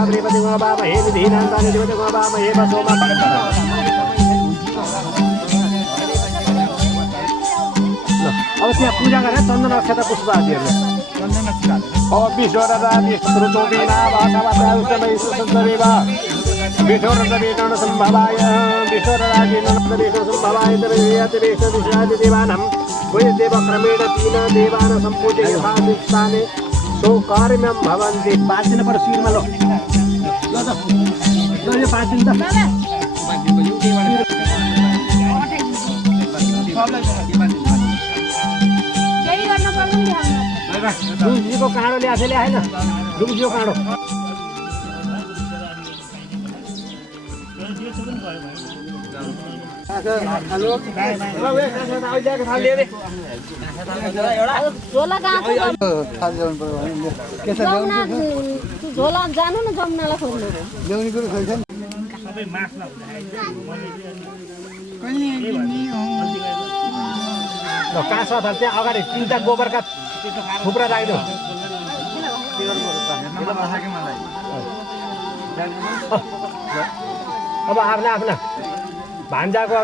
भावरेपति गुणभामहे निधीनान्तानि देवते गुणभामहे वसोमा अब त्यहाँ पूजा गरेर चन्दन अक्षता पुष्प आदिहरूले अब विश्वरदानि श्रुतोबिना भाषावाचारुष्टमै सुसन्तदेव विश्वरदवीनन सम्भवाय विश्वरदाजीनन सम्भवाय देवानां वैदेव क्रमेण तीन देवान सम्पूज्य यथास्थाने सो कार्यमं भवन्ति पाँचदिन पर शिरमा लो यो 5 दिन त डुम्जीको काँडो ल्याएको ल्याएन डुम्जीको काँडो झोला जानु न जमुनालाई खोज्नु ल्याउने कुरो खोज्छ काँस अथवा त्यहाँ अगाडि 3टा गोबरका थुप्रा राख्नु अब आफ्ना आफ्ना भान्जाको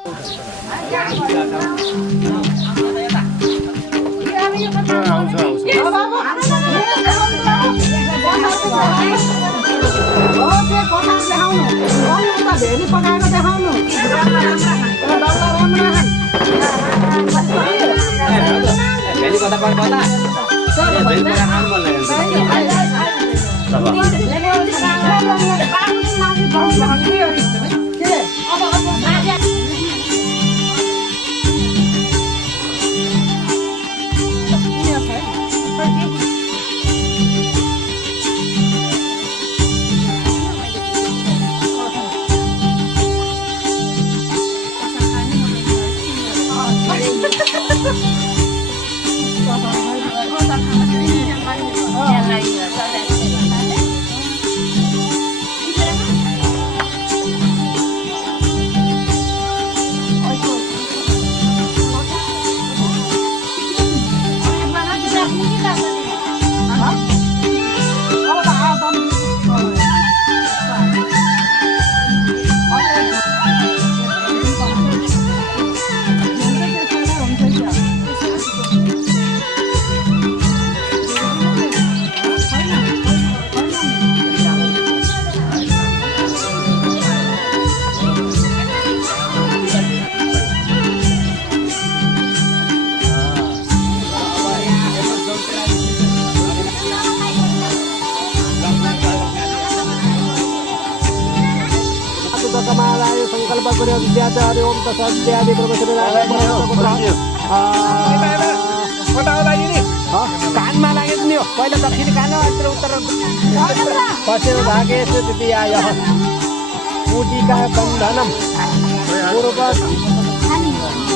संकल्प करो विद्याचार्य ओम तत्सद्यादि कानमा लागेको नि हो पहिला दक्षिण कान अत्र उत्तर पश्चिम भागे तृतीयाय पूजिका बन्धनम पूर्व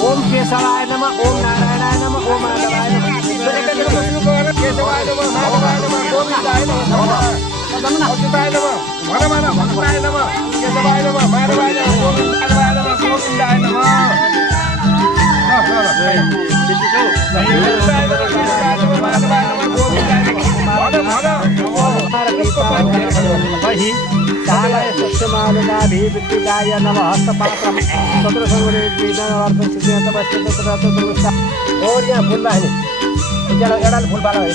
ओम केशवाय नमः ओम नारायणाय नमः ओम माधवाय नमः केशवाय नमः माधवाय नमः गोविन्दाय नमः अच्युताय नमः भगवान भक्ताय नमः केशवाय नमः माधवाय नमः गोविन्दाय नमः गोविन्दाय नमः वही नमः हस्तपात्रम और यहाँ फूल है एउटा फूल बाला है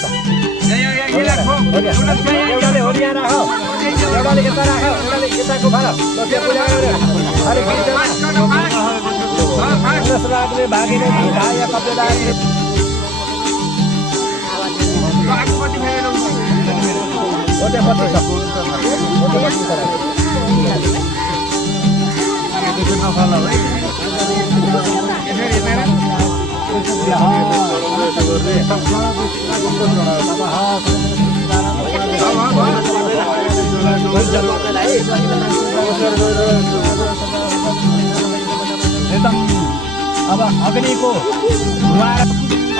अब अग्नि को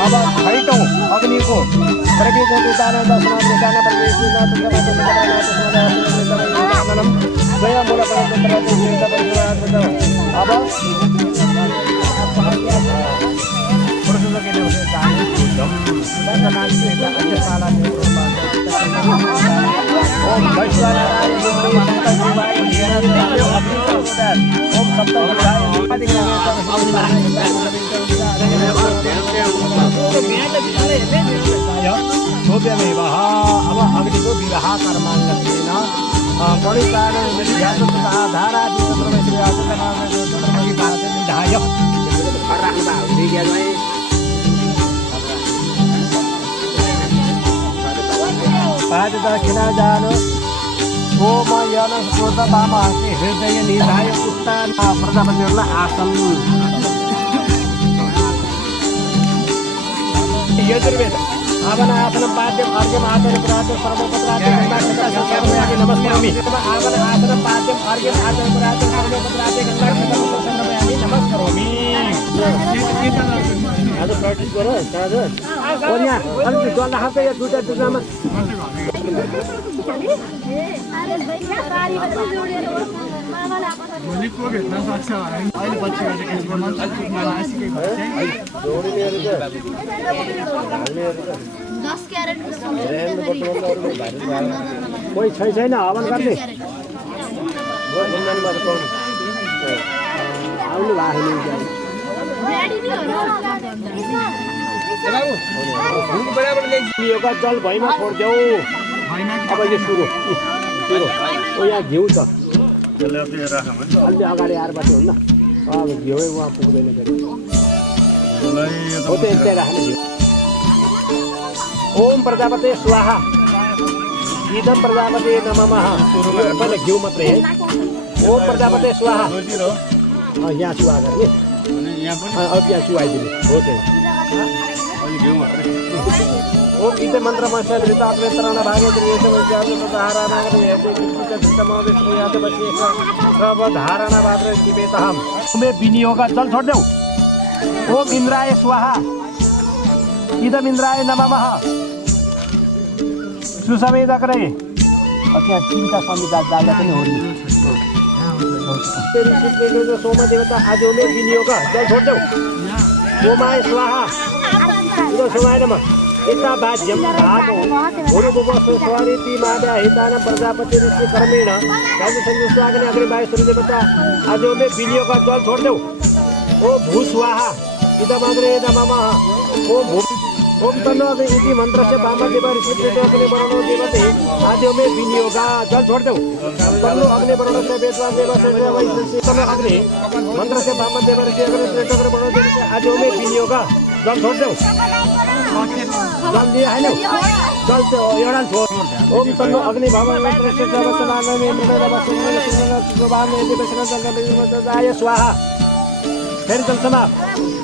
अब खैटौं अग्नि को प्रवेशो उदाहरण दर्शना देखाना प्रवेशना अब ओम वैश्वानराय अब अग्निको विवाह कर्माङ्गेन परिकारण धारा दक्षिणाजान गोमयन स्रोत वामहस्ते हृदय निधाय उत्तान प्रजापतिहरूलाई आसन यजुर्वेद आवन आसन पाद्यम अर्घ्यम आचर्य पुराचर्य सर्वपत्राचर्य गन्धाक्षता सर्वयामि नमस्करोमि आवन आसन पाद्यम अर्घ्यम आचर्य पुराचर्य सर्वपत्राचर्य गन्धाक्षता सर्वयामि नमस्करोमि आज प्रैक्टिस गरौ आज कोन्या अलि डल्ला खान्छ या दुटा दुटामा को भेट्न सक्छ अहिले पछिबाट केसको मन्त्र आसिकै कोही छैन हवन गर्ने आउनु भएको जल भैमा छोडिदेऊ अब यो सुरु यहाँ घिउ छ अलि अगाडि आएर बस्यो हुन्न अब घिउ उहाँ पुग्दैन फेरि हो त यस्तै राख्ने घिउ ओम प्रजापते स्वाहा इदम प्रजापते नमः पहिला घिउ मात्रै है ओम प्रजापते स्वाहा यहाँ सुहा गर्ने अब यहाँ सुहाइदिने हो त्यही ओम इदम मन्त्र मस्या धृता अग्रेतरण भागे धारणा भाद्र शिवेतहम तुम्हें विनियोग जल छोड़ दो ओम इंद्राय स्वाहा इदम इंद्राय नमः सुसमेत करे त्यहाँ तिनवटा संहिता जाँदा पनि हो सोम देवता आज विनियोग जल छोड़ दो सोमाय स्वाहा सोमाय नमः एता भाज्यम भागो गुरुबुवस्व स्वारीति माद्या हितानं प्रजापति ऋषि कर्मेण राज्य संयुक्ताग्नि अग्नि वायु सूर्य देवता आज में विनियोग का जल छोड़ दो ओ भू स्वाहा इदमग्रे नमः ओ भू ओम तन्नो अग्नि इति मंत्र से वामदेव ऋषि अग्नि वरुणो देवते आज में विनियोग जल छोड़ दो तन्नो अग्नि वरुण से वेदवान देव से वैश्य तन्नो अग्नि मंत्र से वामदेव ऋषि अग्नि वरुणो देवते आज में विनियोग जल छोड़ दो जल दिया है ना जल तो एउटा छोड़ ओम तन्नो अग्नि भवन मंत्र से सर्वसमान में मृद वसुन सुभान में देवसन जल आय स्वाहा फिर जल समाप्त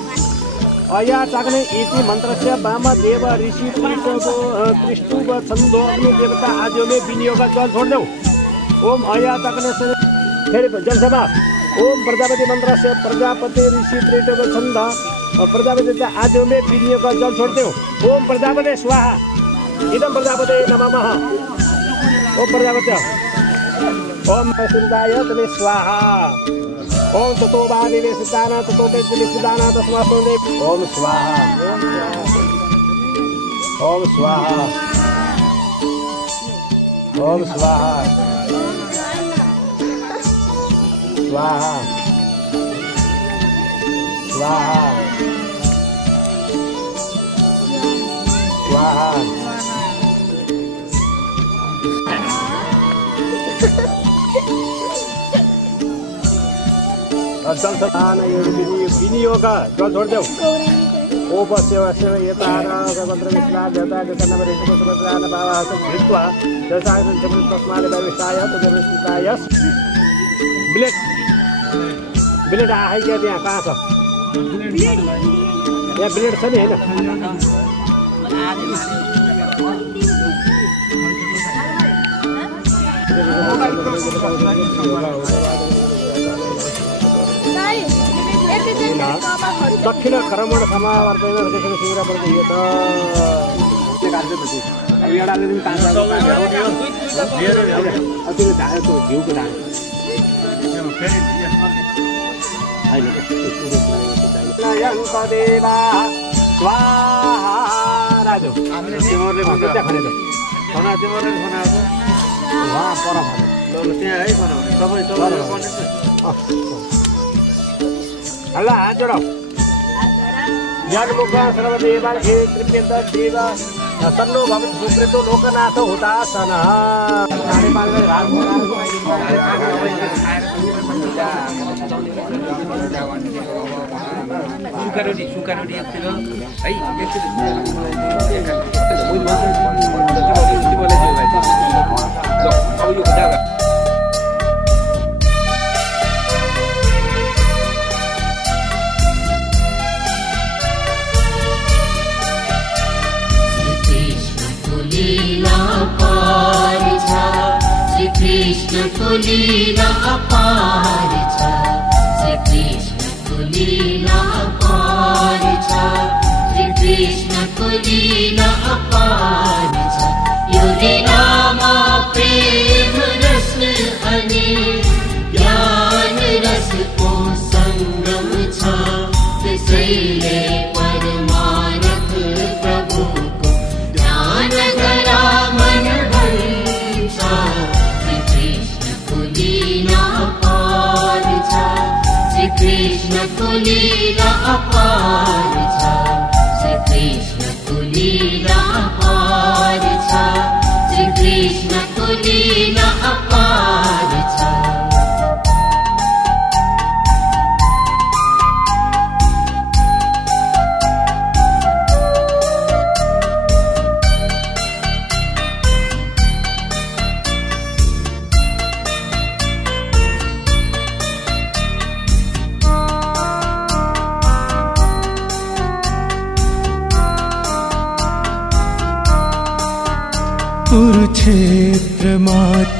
अया चाग्ने इति मंत्र से वामदेव ऋषि त्रिष्टुव छंदो अग्नि देवता आजो में विनियोग जल छोड़ दो ओम अया चाग्ने से फिर जल समाप्त ओम प्रजापति मंत्र से प्रजापति ऋषि त्रिष्टुव छंद प्रजापति आज में विनियोग जल छोड़ते हो ओम प्रजापति स्वाहा इदम प्रजापति नमः ओम प्रजापति ओम सुरदाय तमे स्वाहा ओम ततो बादिवे सिद्धाना ततो तेजले सिद्धाना तस्मात् ओम स्वाहा ओम स्वाहा ओम स्वाहा स्वाहा स्वाहा स्वाहा जल सदान विनियोग जल छोड़ दो ओप सेवा सेवा यतारा गंत्र विश्वा देवता जतन रे सुभद्रान बाबा धृत्वा दशाय तस्माद भविष्याय तदेवस्ताय ब्लेड ब्लेड आए क्या त्यहाँ कहाँ छ यहाँ ब्लेड छ नि हैन दक्षिण कर्मण समावर्तन हृदय शिविर पर्छ यो त कार्यपछि अब एउटाले पनि काम गर्छ त्यो धानको घिउको धान देवा स्वाहा राजु तिमीहरूले भन्छ त्यहाँ खने त खाना तिमीहरूले खाना वहाँ पर Alla, hancur. Yang muka sarvadevan krityanta deva sarno bhavat sukrito lokanato hutasana. Kali malam Sukarodi itu, ay, itu. Krishna Kulila Aparicha, Sri Krishna Kulila Aparicha, Sri Krishna Kulila Aparicha, Yuri Rama Prem Ras Ani, Gyan Ras Ko Sangam Cha, Saile Paramarakh Prabhu Ko, Jnana Gara Man Vancha. Krishna Kulila Aparicha, Sri Krishna Kulila Aparicha, Sri Krishna Kulila Aparicha. Kurukshetra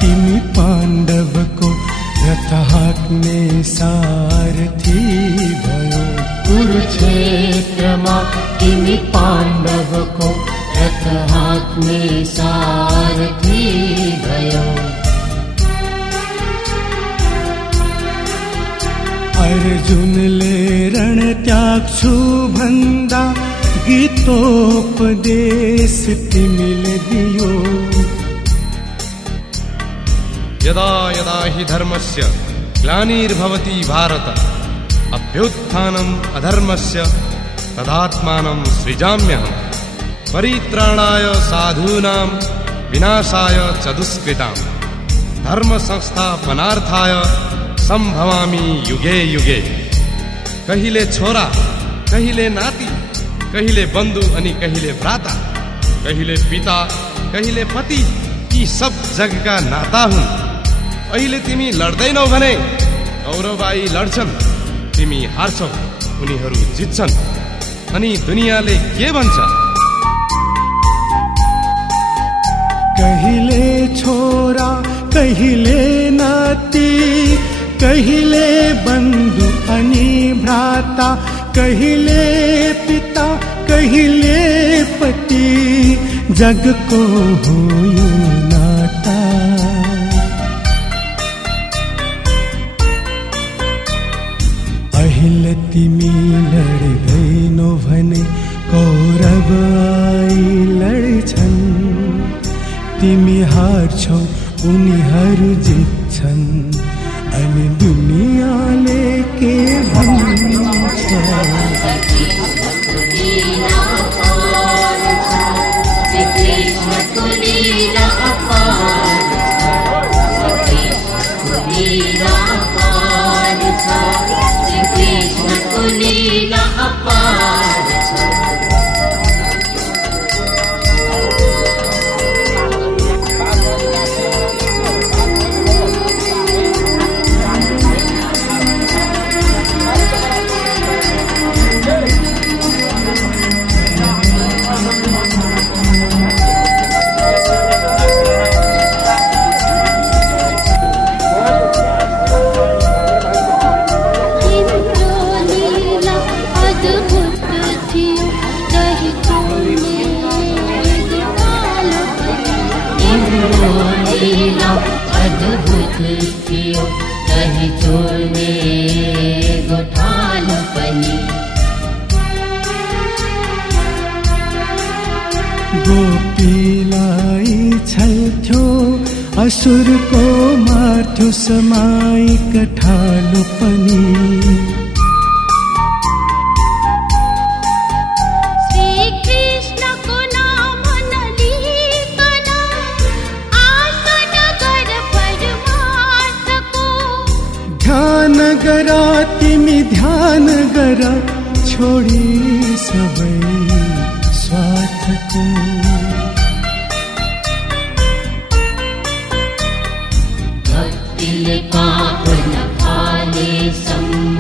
तिमी पाण्डव को रथ हाक्ने सारथी भयो कुरुक्षेत्र तिमी पाण्डव को रथ हाक्ने सारथी भयो अर्जुनले रण त्याग्छु भन्दा गीतोपदेश तिमीले दियो यदा यदा हि धर्मस्य ग्लानिर्भवति भारत अभ्युत्थानम् अधर्मस्य तदात्मानं सृजाम्यहम् परित्राणाय साधूनां विनाशाय च दुष्कृतां धर्म संस्थापनार्थाय सम्भवामि युगे युगे। कहिले छोरा कहिले नाति कहिले बन्धु अनि कहिले भ्राता कहिले पिता कहिले पति यी सब जगका नाता हुन्। अहिले तिमी लड्दैनौ भने कौरवबाई लड्छन् तिमी हार्छौ उनीहरू जित्छन् अनि दुनियाँले के भन्छ कहिले छोरा कहिले नाति कहिले बन्धु अनि भ्राता कहिले पिता कहिले पति जग को हो यो नाता। अहिले तिमी लड्दैनौ भने कौरव आई लड्छन् तिमी हार्छौ उनीहरू जित्छन् अनि दुनियाँले के भन्छ असुरको मार्थ्यो समाइक ठालो पनि श्रीकृष्णको नाम नलिकन आसन गर परमार्थको ध्यान गरा तिमी ध्यान गरा छोडी सबै स्वार्थको भक्तिले पाप नफालेसम्म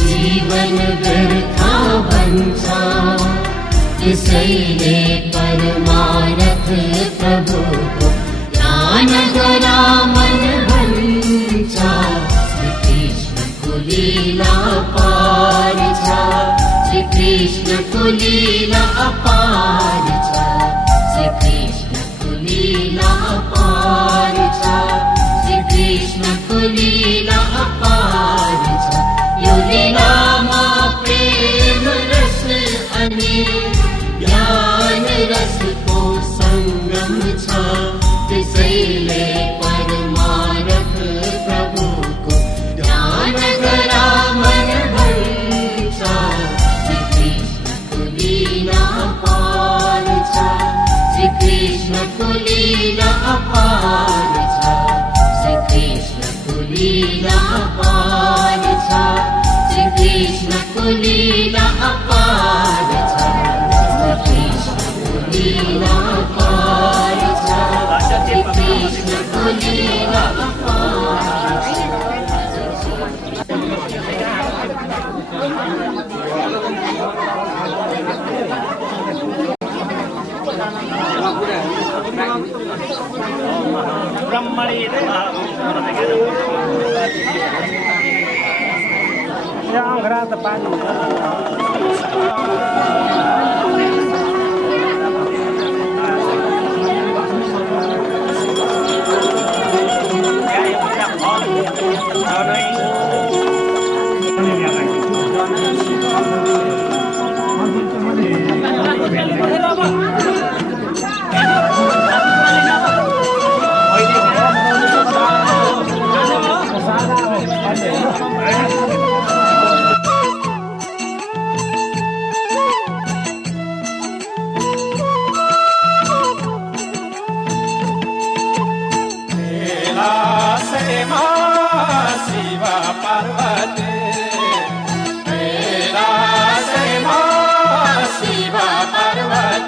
जीवन व्यर्थ बन्छ त्यसैले परमारथ प्रभुको ध्यान गरा मन भन्छ श्रीकृष्णको लीला अपार छ श्रीकृष्णको लीला अपार छ श्रीकृष्णको लीला अपार छ श्रीकृष्णको लीला अपार छ यो लीलामा प्रेम रस अनि ज्ञान रसको सङ्गम छ त्यसैले परमारथ प्रभुको ध्यान गरा मन भन्छ श्रीकृष्णको लीला अपार छ श्रीकृष्णको लीला अपार छ श्रीकृष्णको लीला अपार छ श्रीकृष्णको लीला अपार छ श्रीकृष्णको लीला अपार छ श्रीकृष्णको लीला अपार छ शिव पार्वती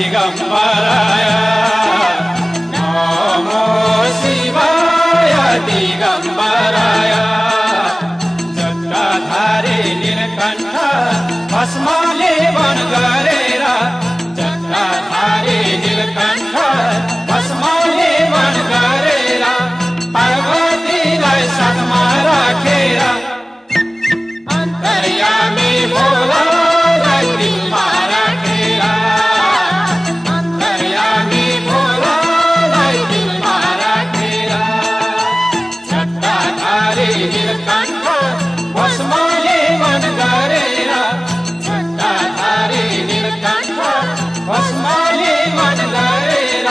दिगम्बराय नमो शिवाय दिगम्बराय जटाधारी नीलकण्ठ भस्मले वन गरेर जटाधारी नीलकण्ठ भस्मले वन गरेर पार्वतीलाई साथमा राखेर अन्तर्यामी भोलालाई दिलमा राखेर अन्तर्यामी भोलालाई दिलमा राखेर जटाधारी नीलकण्ठ भस्मले वन गरेर जटाधारी नीलकण्ठ भस्मले वन गरेर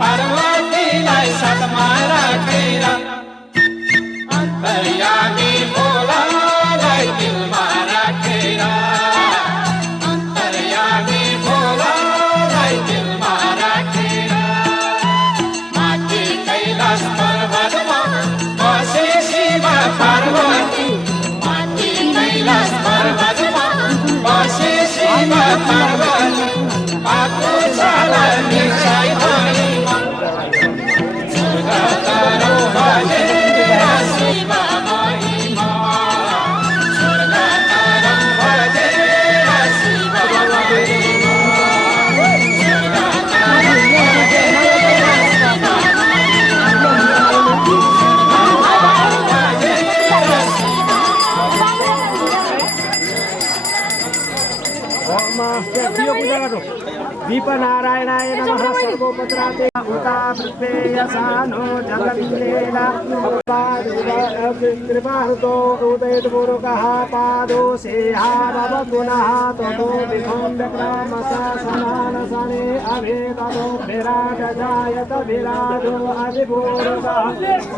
पार्वतीलाई साथमा राखेर अन्तर्यामी भोलालाई दिलमा राखेर अन्तर्यामी भोलालाई दिलमा राखेर माथि कैलाश पर्वतमा बसे शिव पार्वती माथि कैलाश पर्वतमा बसे शिव पार्वती पाको छाला मिसाई धनीमा स्वर्ग तरो भजेर शिव महिमा स्वर्ग तरो भजेर शिव महिमा स्वर्ग तरो दीपनारायणाय नमः सर्वोपद्राते उता पृथ्वेयसानो जगन्नेला कृपाहृतो उदयपुरुकः पादो सेहारव पुनः ततो विभों विक्रमशासनानसने अभेदो विराट जायत विराजो अधिपुरुषः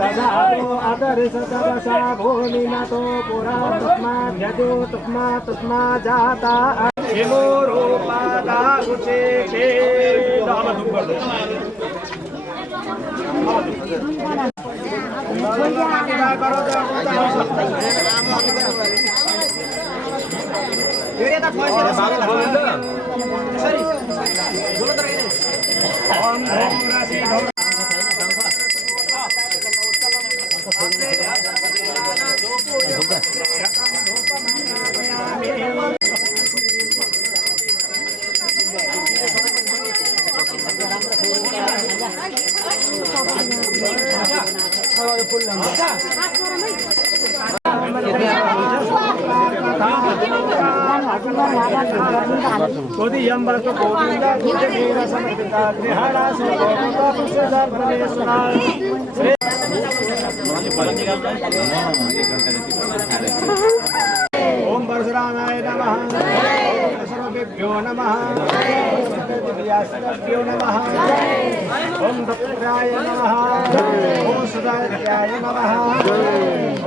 सजातो अतरिषतवशा भूमिनतो पुरा तस्माद्यजो तस्मा जाता ओम परशुरामाय नमः सर्वेभ्यो नमः व्यासदेभ्यो नमः ओम दत्ताय नमः ओम सुदाय नमः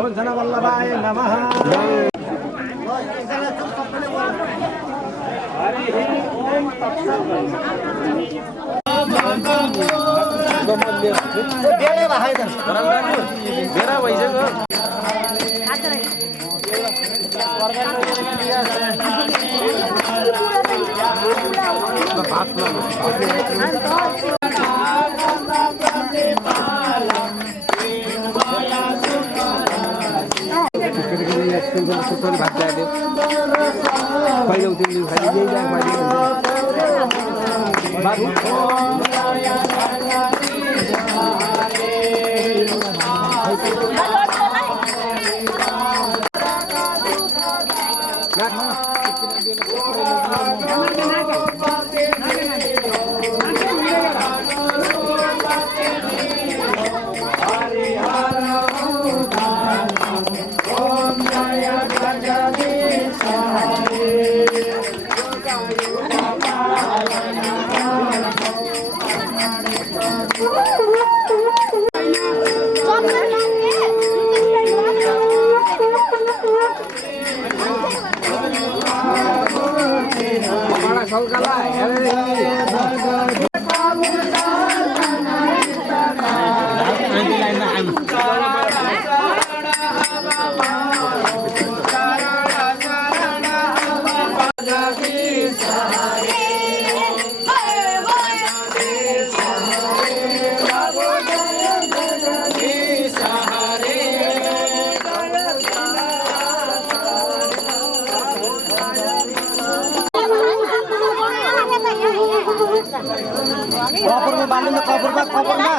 ओम धनवल्लभाय नमः हरि ओम कपुरमा बाल्नु न कपुरमा कपुरमा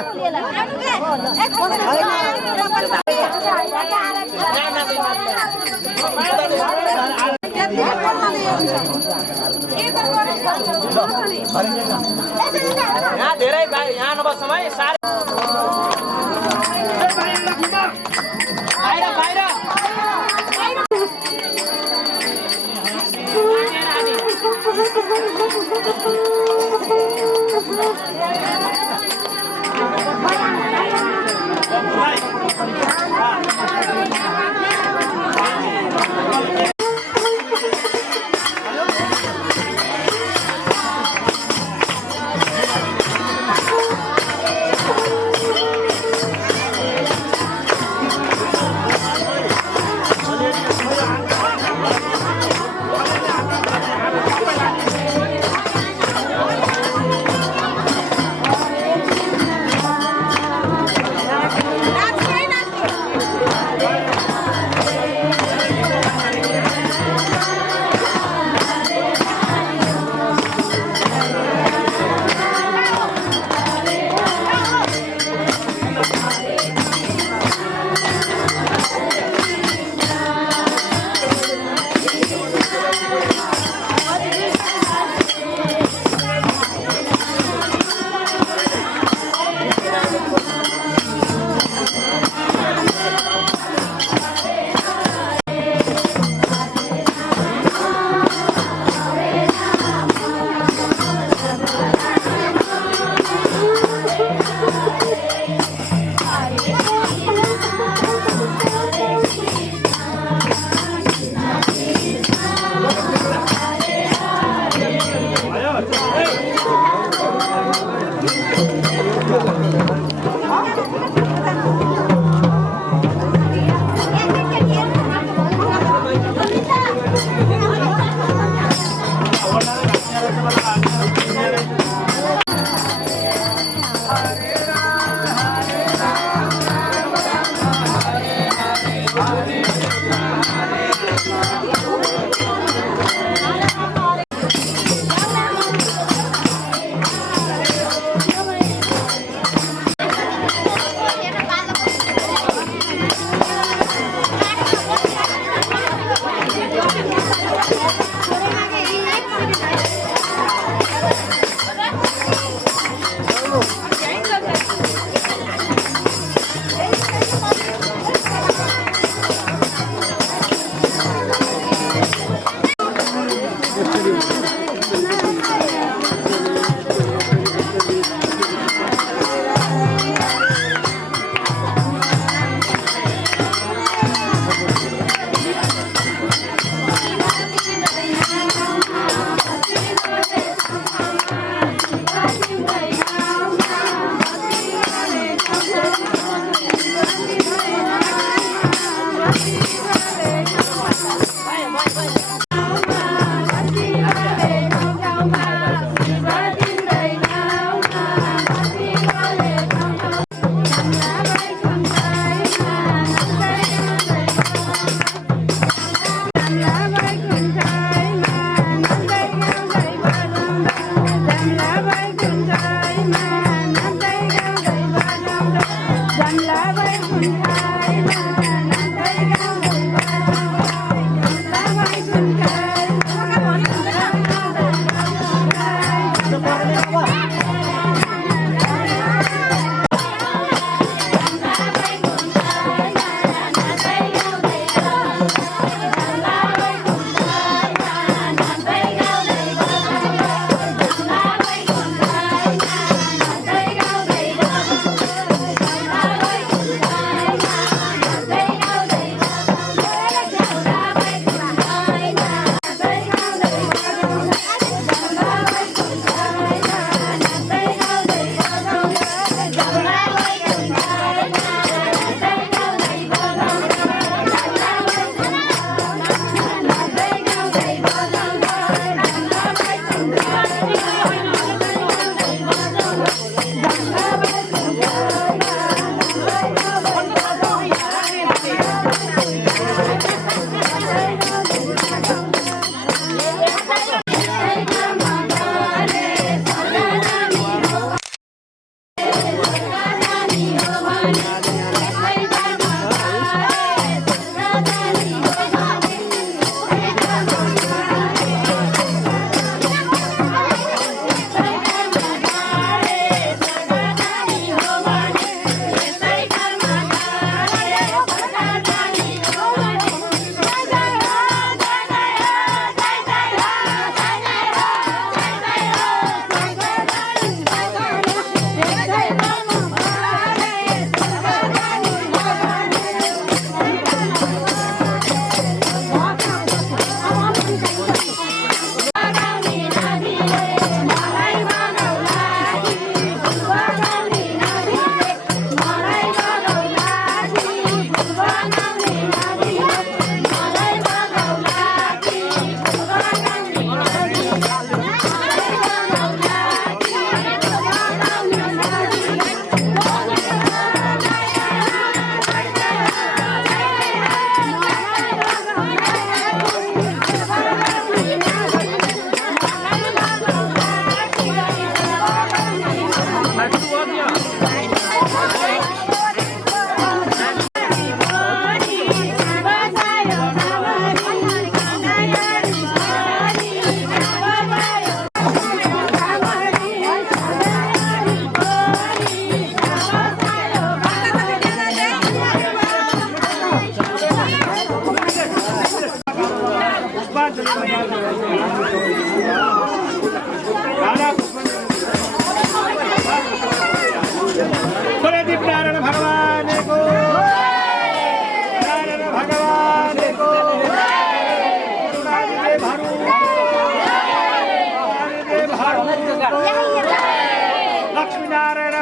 यहाँ धेरै यहाँ नबस्छौँ है साह्रै बाहिर बाहिर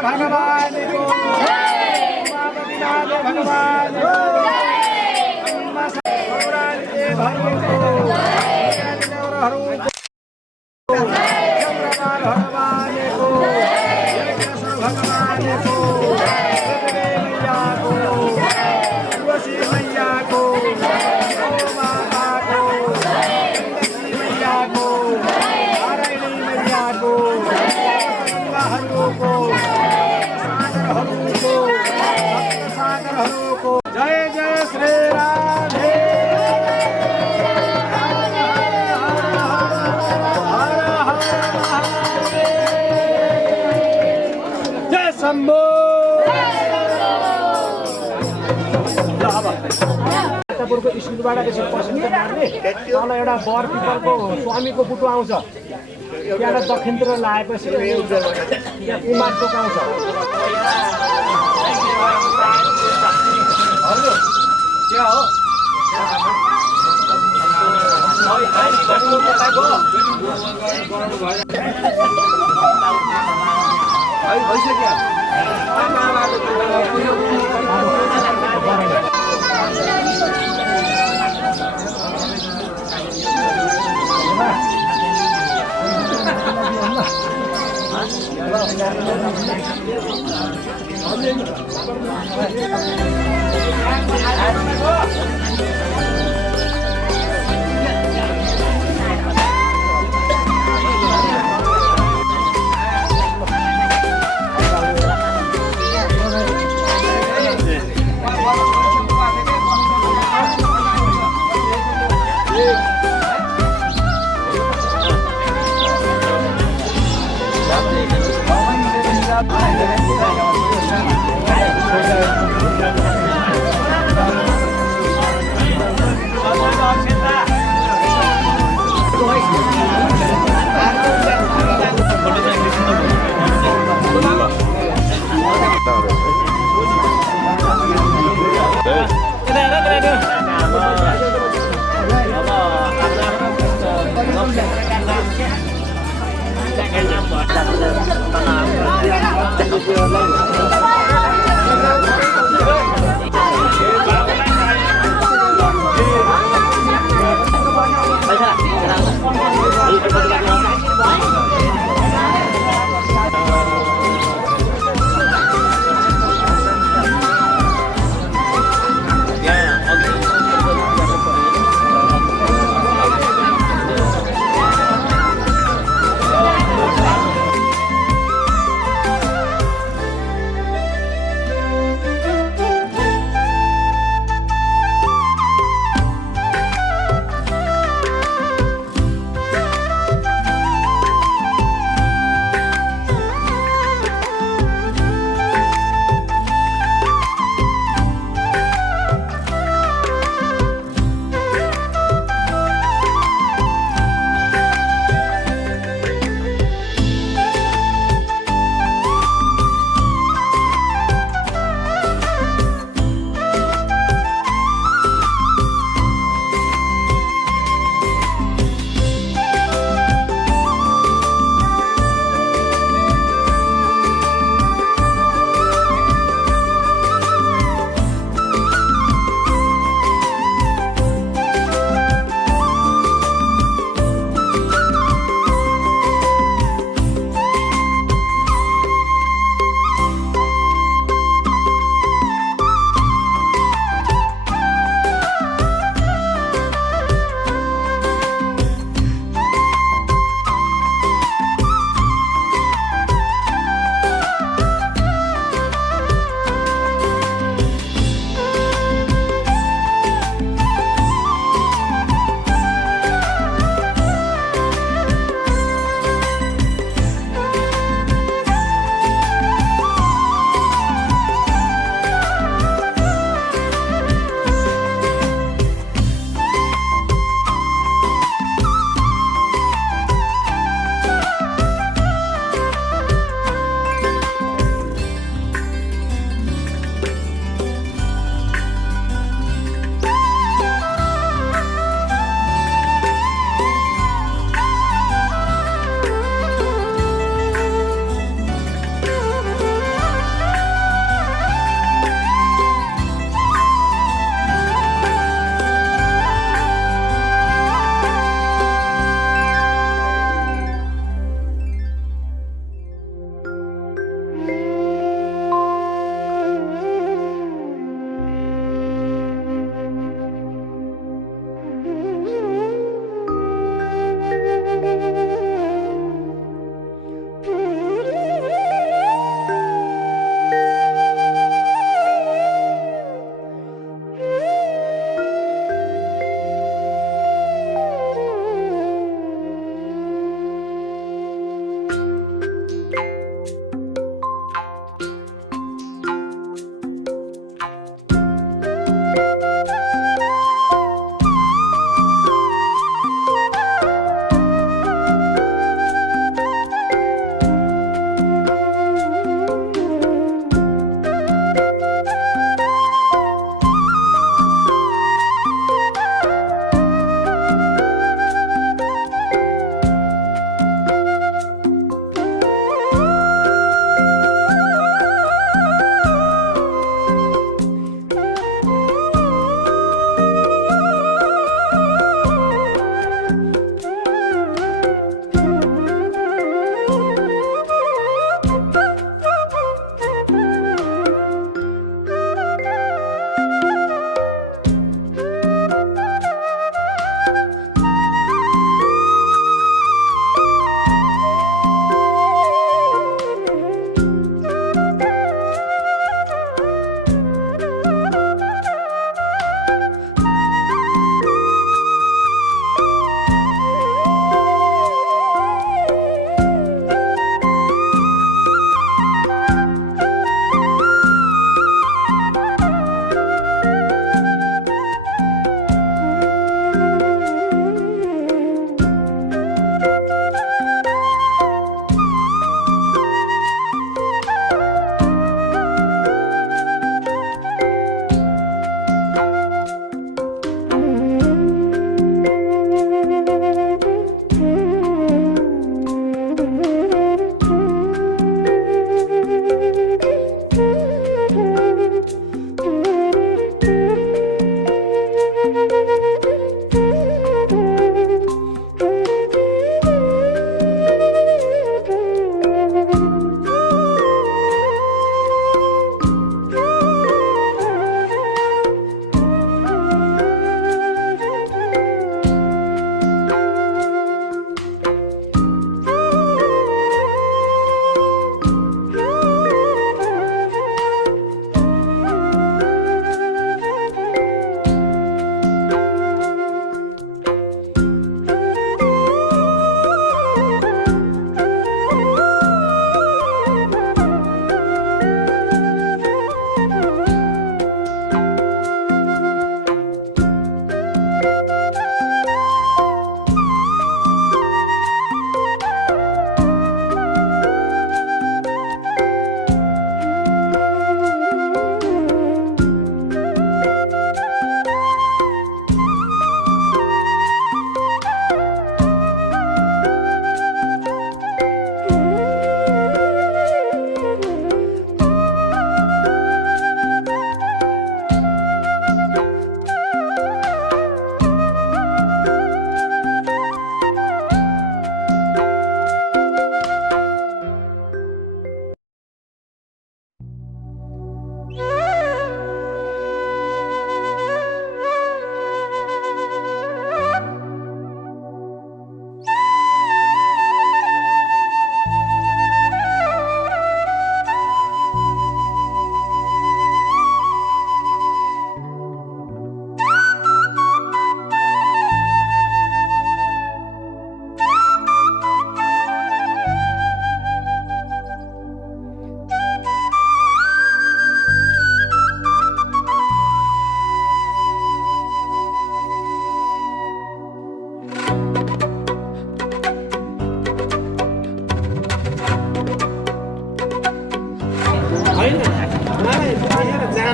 भगवानको उमापतिनाथ भगवानको अम्मा सौरालीले भगवानको चन्द्रमाल भगवानको भगवानको मैयाको तुलसी मैयाको माताको मैयाको नारायणी मैयाको गङ्गाहरूको सागरहरूको जय जय श्री राधे जय शम्भो को स्कुलबाट यसो पसिन्छ मार्ने तल एउटा बर पिपलको स्वामीको बुटो आउँछ त्यहाँबाट दक्षिणतिर लगाएपछि इमार टोक आउँछ Thank you.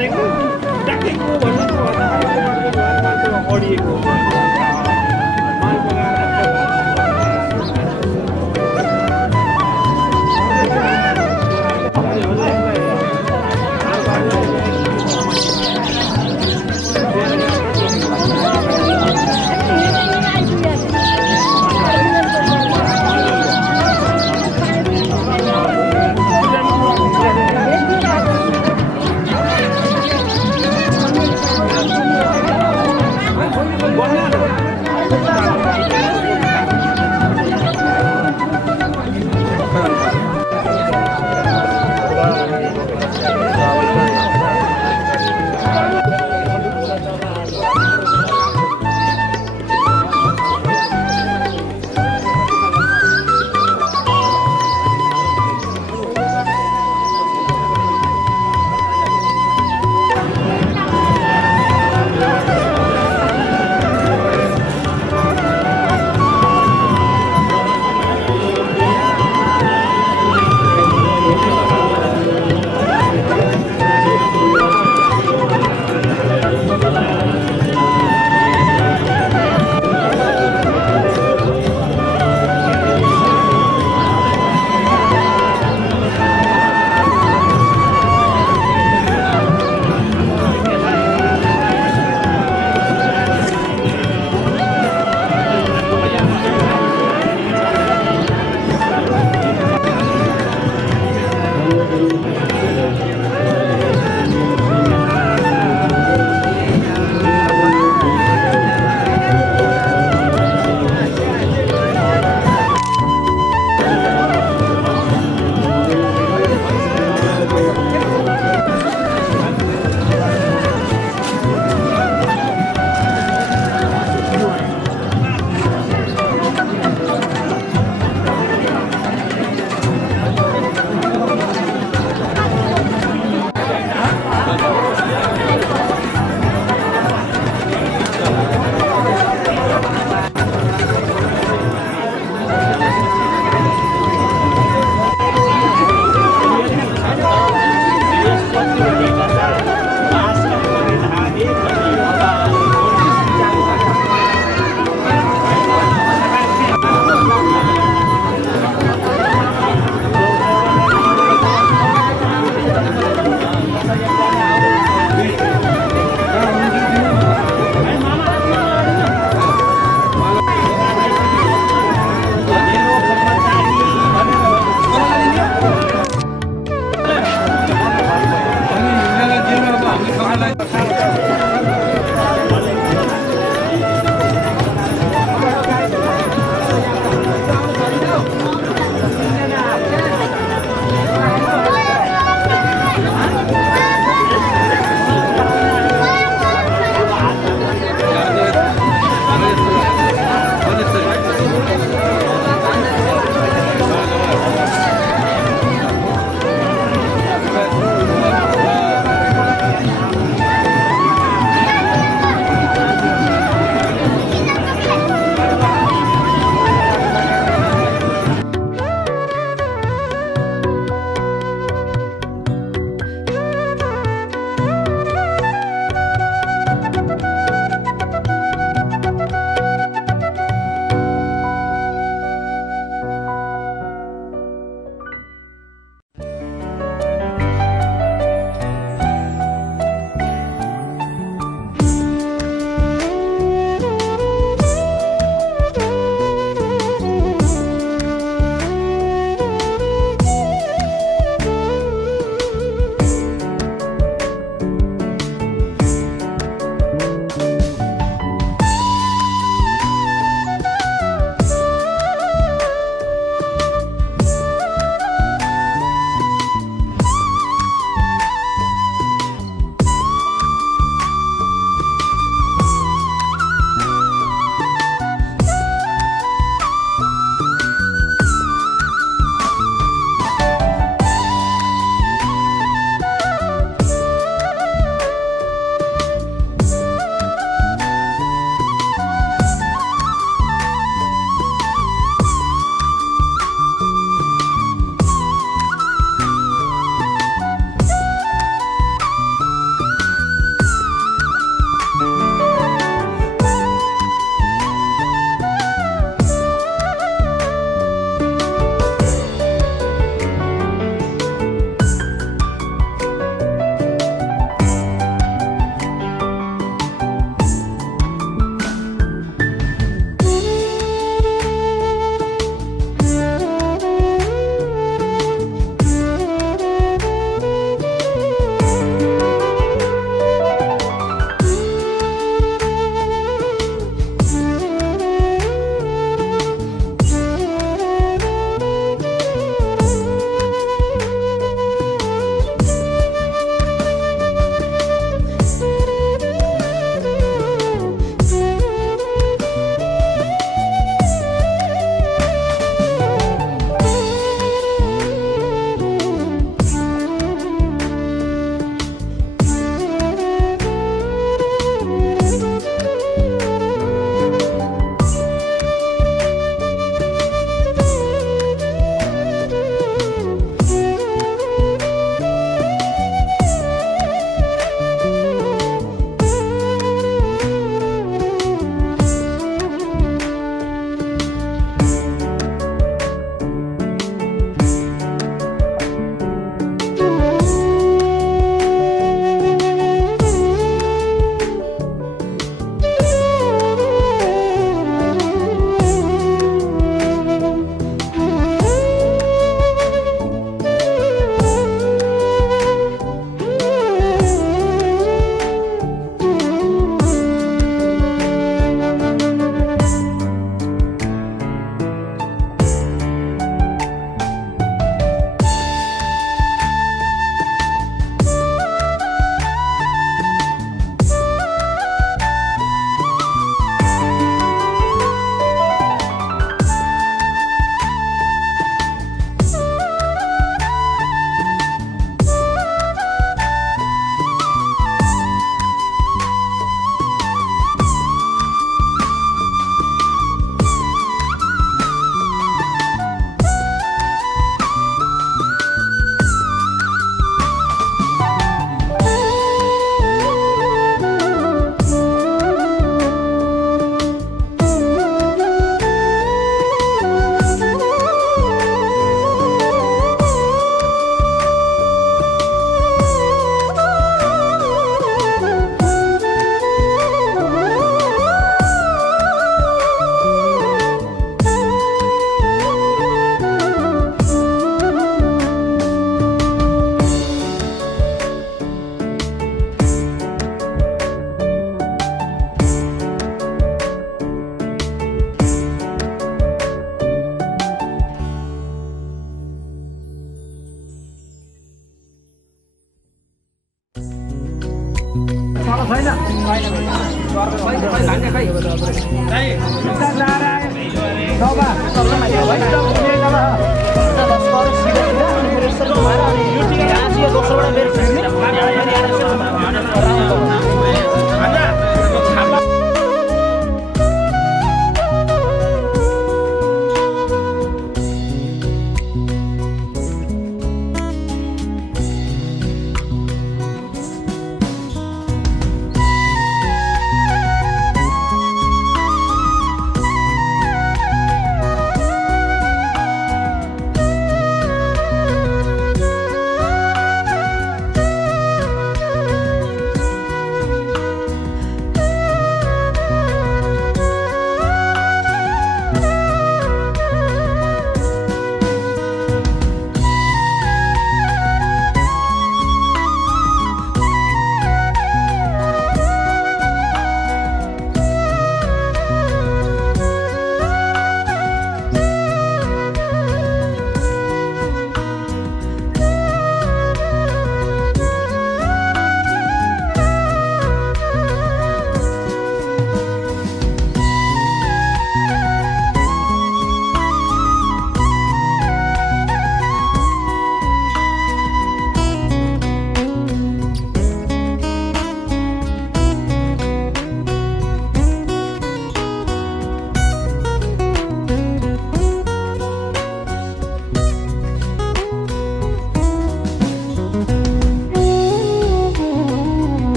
भनेको ट्याक्कै को भन्नु छ भन्दा अडिएको Bueno,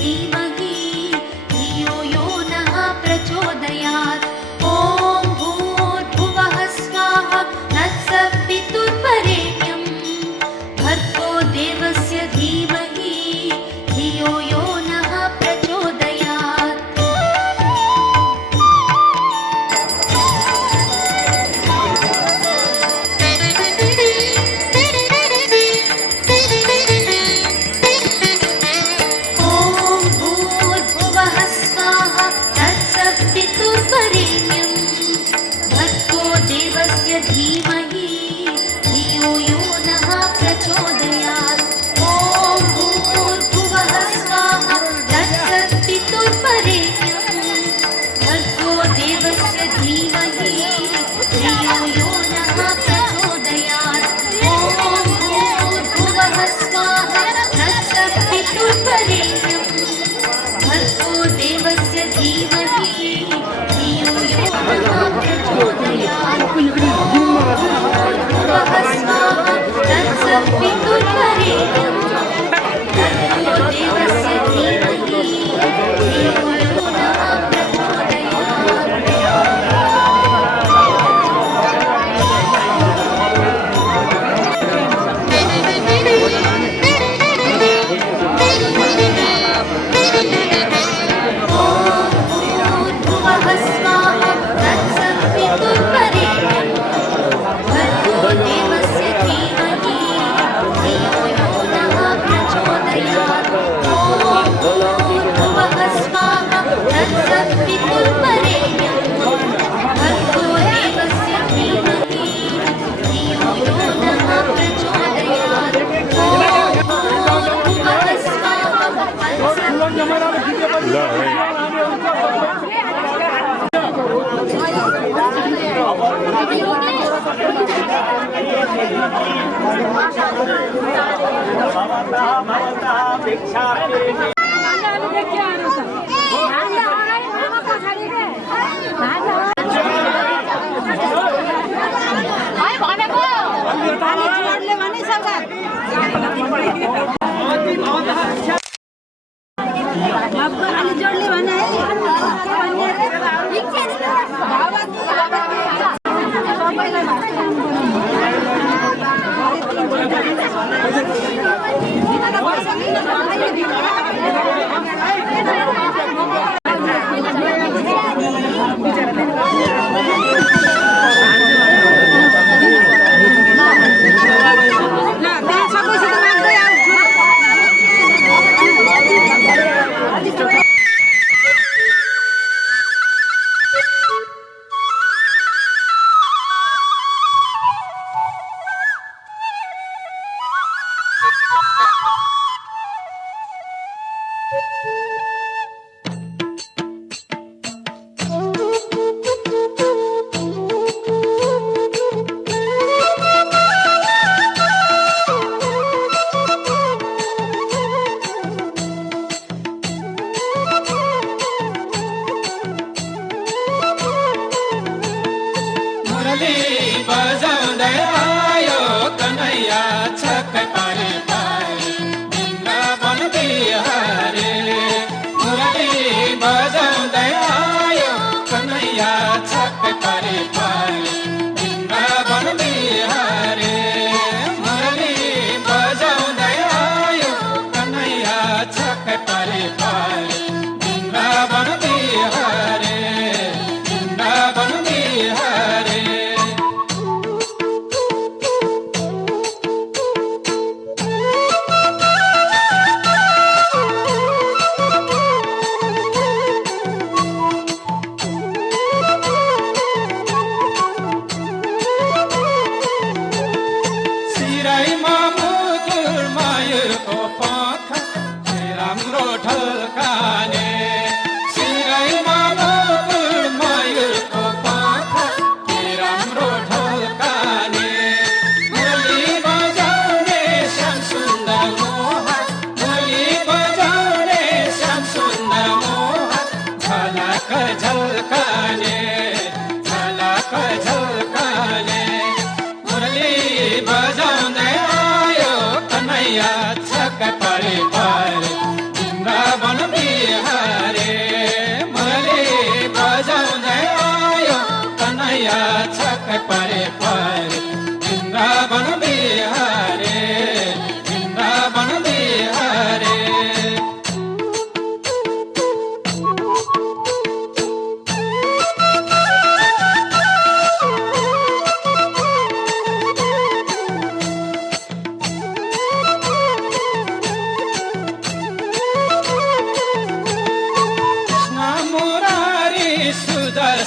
धीमहि धियो यो नः प्रचोदयात् ॐ भूर्भुवः स्वाहा तत्सवितुर्वरेण्यं भर्गो देवस्य धीमहि धियो यो नः प्रचोदयात् ॐ भूर्भुवः स्वाहा तत्सवितुर्वरेण्यं भर्गो देवस्य धीमहि धियो यो नः प्रचोदयात् ॐ भूर्भुवः स्वाहा तत्सवितुर्वरेण्यं भर्गो देवस्य धीमहि धियो यो नः प्रचोदयात् ॐ भूर्भुवः स्वाहा तत्सवितुर्वरेण्यं भर्गो देवस्य धीमहि धियो यो नः प्रचोदयात् भूर्भुवः स्वाहा तत्सवितुर्वरेण्यं भर्गो देवस्य धीमहि धियो यो नः प्रचोदयात् भूर्भुवः स्वाहा तत्सवितुर्वरेण्यं भर्गो देवस्य धीमहि धियो यो नः प्रचोदयात् ॐ भूर्भुवः स्वाहा तत्सवितुर्वरेण्यं भर्गो देवस्य धीमहि धियो यो नः प्रचोदयात् ॐ भूर्भुवः स्वाहा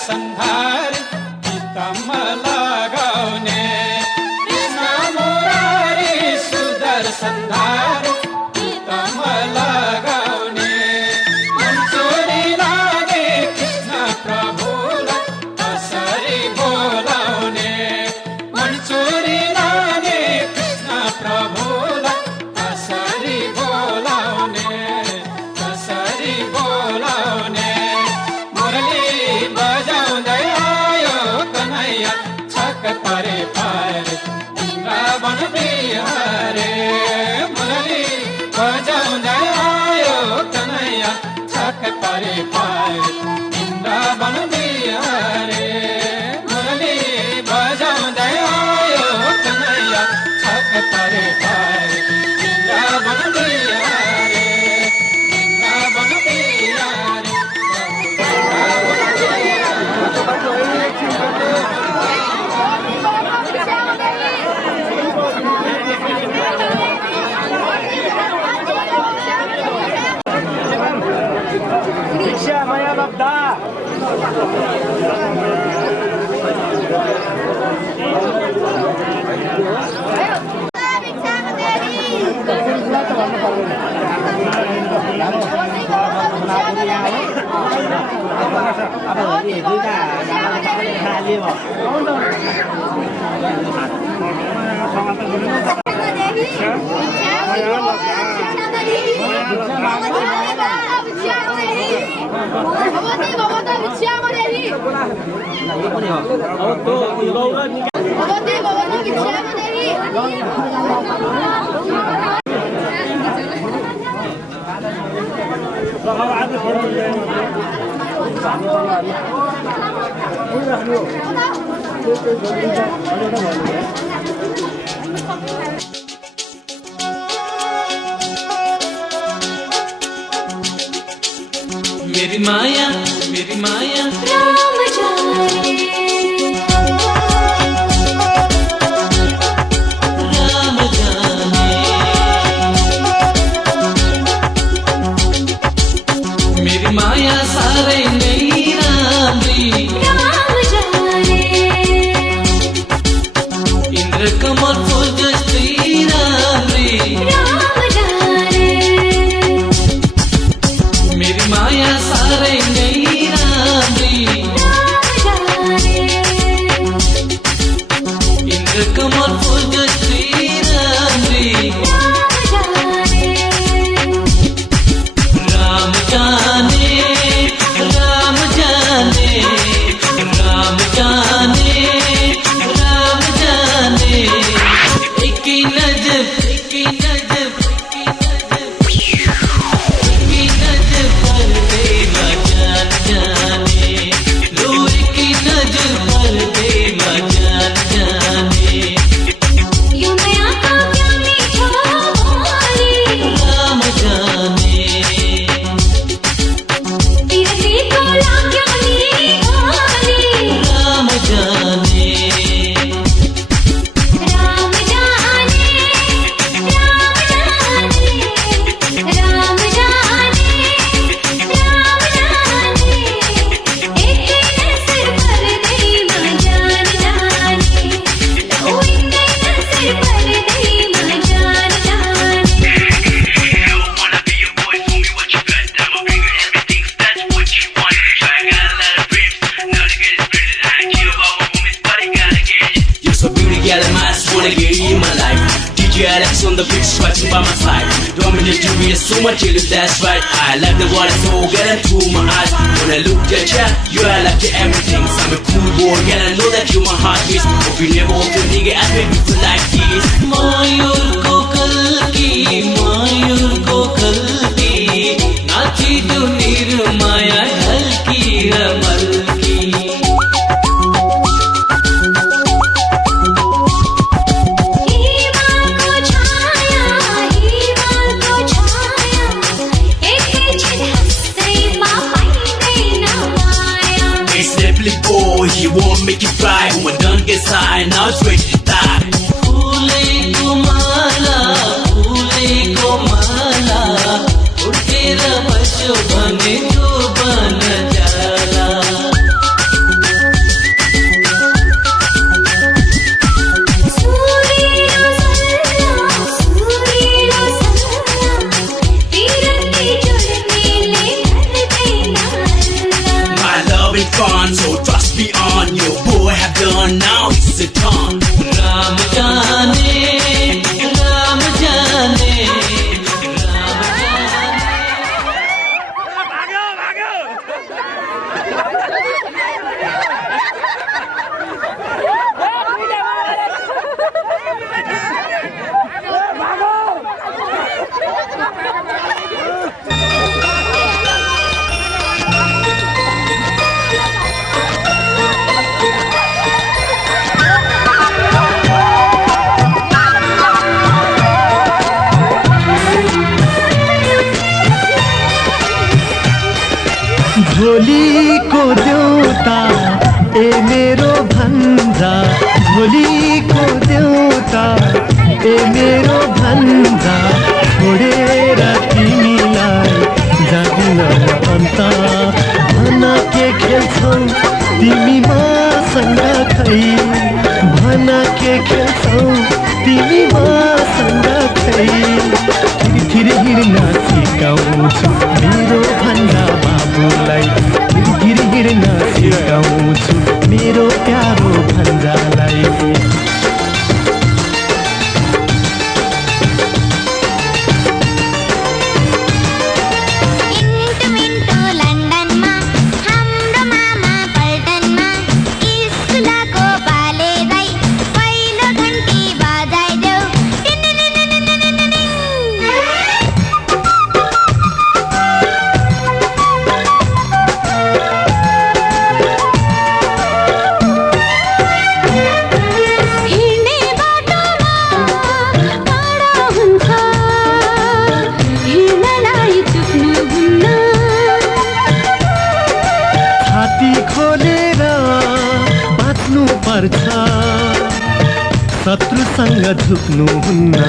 संधार चित्तमा लगाउने कृष्ण मुरारी सुदर्शन धार चित्तमा लगाउने मन्चुरी लागे कृष्ण प्रभुलाई कसरी बोलाउने मन्चुरी लागे कृष्ण प्रभुलाई कसरी बोलाउने मुरली बजाउँदै आयो कन्हैया छक परे पारे वृन्दावन बिहारे मुरली बजाउँदै आयो कन्हैया छक परे पारे वृन्दावन बिहारे मुरली बजाउँदै आयो कन्हैया छक परे पारे वृन्दावन बिहारे वृन्दावन बिहारे दीक्षा मया लब्धा मेरी माया राम जाने राम जाने मेरी माया सारे नहीं रामरी राम जाने इंद्र कमल फूल जस्ती रामरी राम जाने मेरी माया सारे नहीं रामरी राम जाने इंद्र कमल फूल जस्ती रामरी राम जाने राम जाने राम जाने राम जाने एक ही नजर पर देना जान जाने लो एक ही नजर पर देना जान जाने यूं मैं आँखों क्या मीठा बोली राम जाने तेरे कोला क्यों नहीं बोली राम जाने राम जाने राम जाने राम जाने राम जाने एक नजर पर देना जान जाने लो एक नजर पर देना जान जाने You're so beauty, girl, and I just wanna get you in my life. DJ Alex on the beat, scratching by my side. Dominant to me, so much jealous, that's right. I like the water, so get into my eyes. When I look at you, you are like the everything. So I'm a cool boy, girl, I know that you're my heartbeat. Hope you never hope you nigga, I make you feel like this. Mayur ko kal ki, nachi tu nirmaya dhal ki ramal ki. हीमाल को छाया एक चित हंसते पापाई देना माया It's that little boy, he won't make you cry. When done gets high, now it's ready to die. Phule ko mala, udke ramasho bane jo ban jala. झोलीको देउता ए मेरो भन्जा, झोलीको देउता ए मेरो भन्जा, छोडेर तिमीलाई जादिन अन्त। भन के खेल्छौ तिमी मसँग खै, भन के खेल्छौ तिमी मसँग खै। फिर हिँड्न सिकाउँछु मेरो भन्दा बाबुलाई, फिर हिँड्न सिकाउँछु मेरो प्यारो भन्जालाई। शत्रुसँग झुक्नुहुन्न।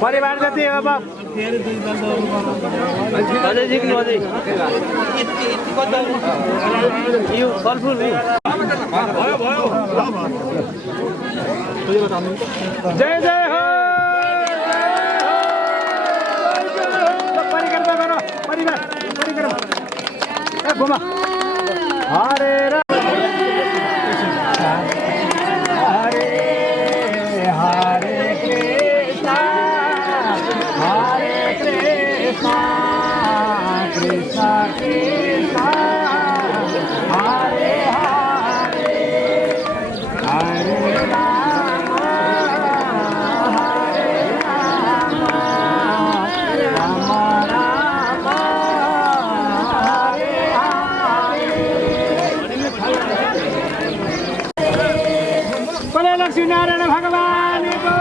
परिवार जति अब यो फलफुल जय जय हो, परिक्रमा गरौँ परिवार परिक्रमा। ए घुमा हरे राम हरे हरे कृष्ण हरे कृष्ण कृष्ण कृष्ण हरे हरे हरे राम हरे राम राम राम हरे हरे। बोले लक्ष्मी नारायण भगवान को,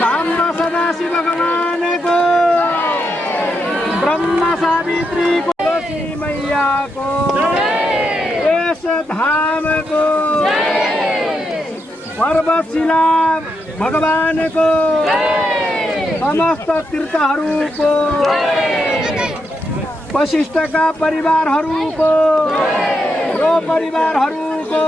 सांब सदाशिव भगवान को, ब्रह्मा सावित्री को, तुलसी मैया को, देश धाम को, पर्वतशिला भगवान को, समस्त तीर्थहरूको, वशिष्ठका परिवारहरूको, यो परिवारहरूको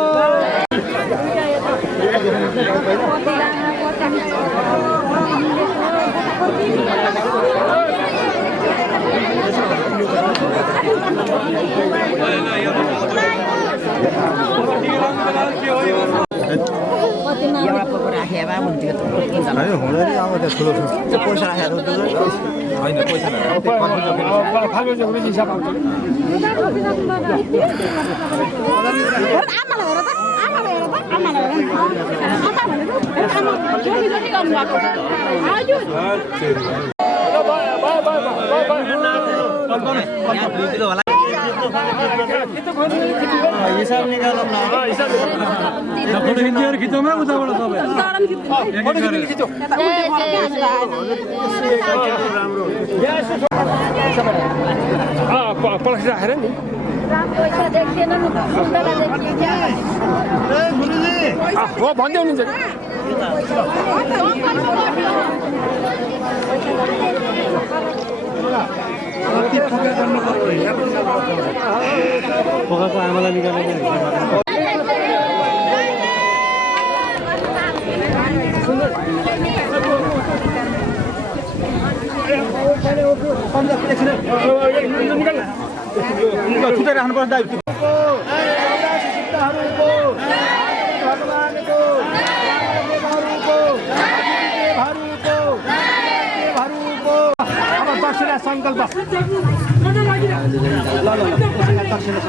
हिसाब निकालौँ न, हिसाब फोटो खिच्यो खिचौँ न उताबाट तपाईँ फोटो खिच्यो पल्स राखेर नि हो भन्दै हुनुहुन्छ पोकाको आमालाई निकालेर छुट्टै राख्नुपर्छ दाइ दक्षिणा सङ्कल्प दक्षिणा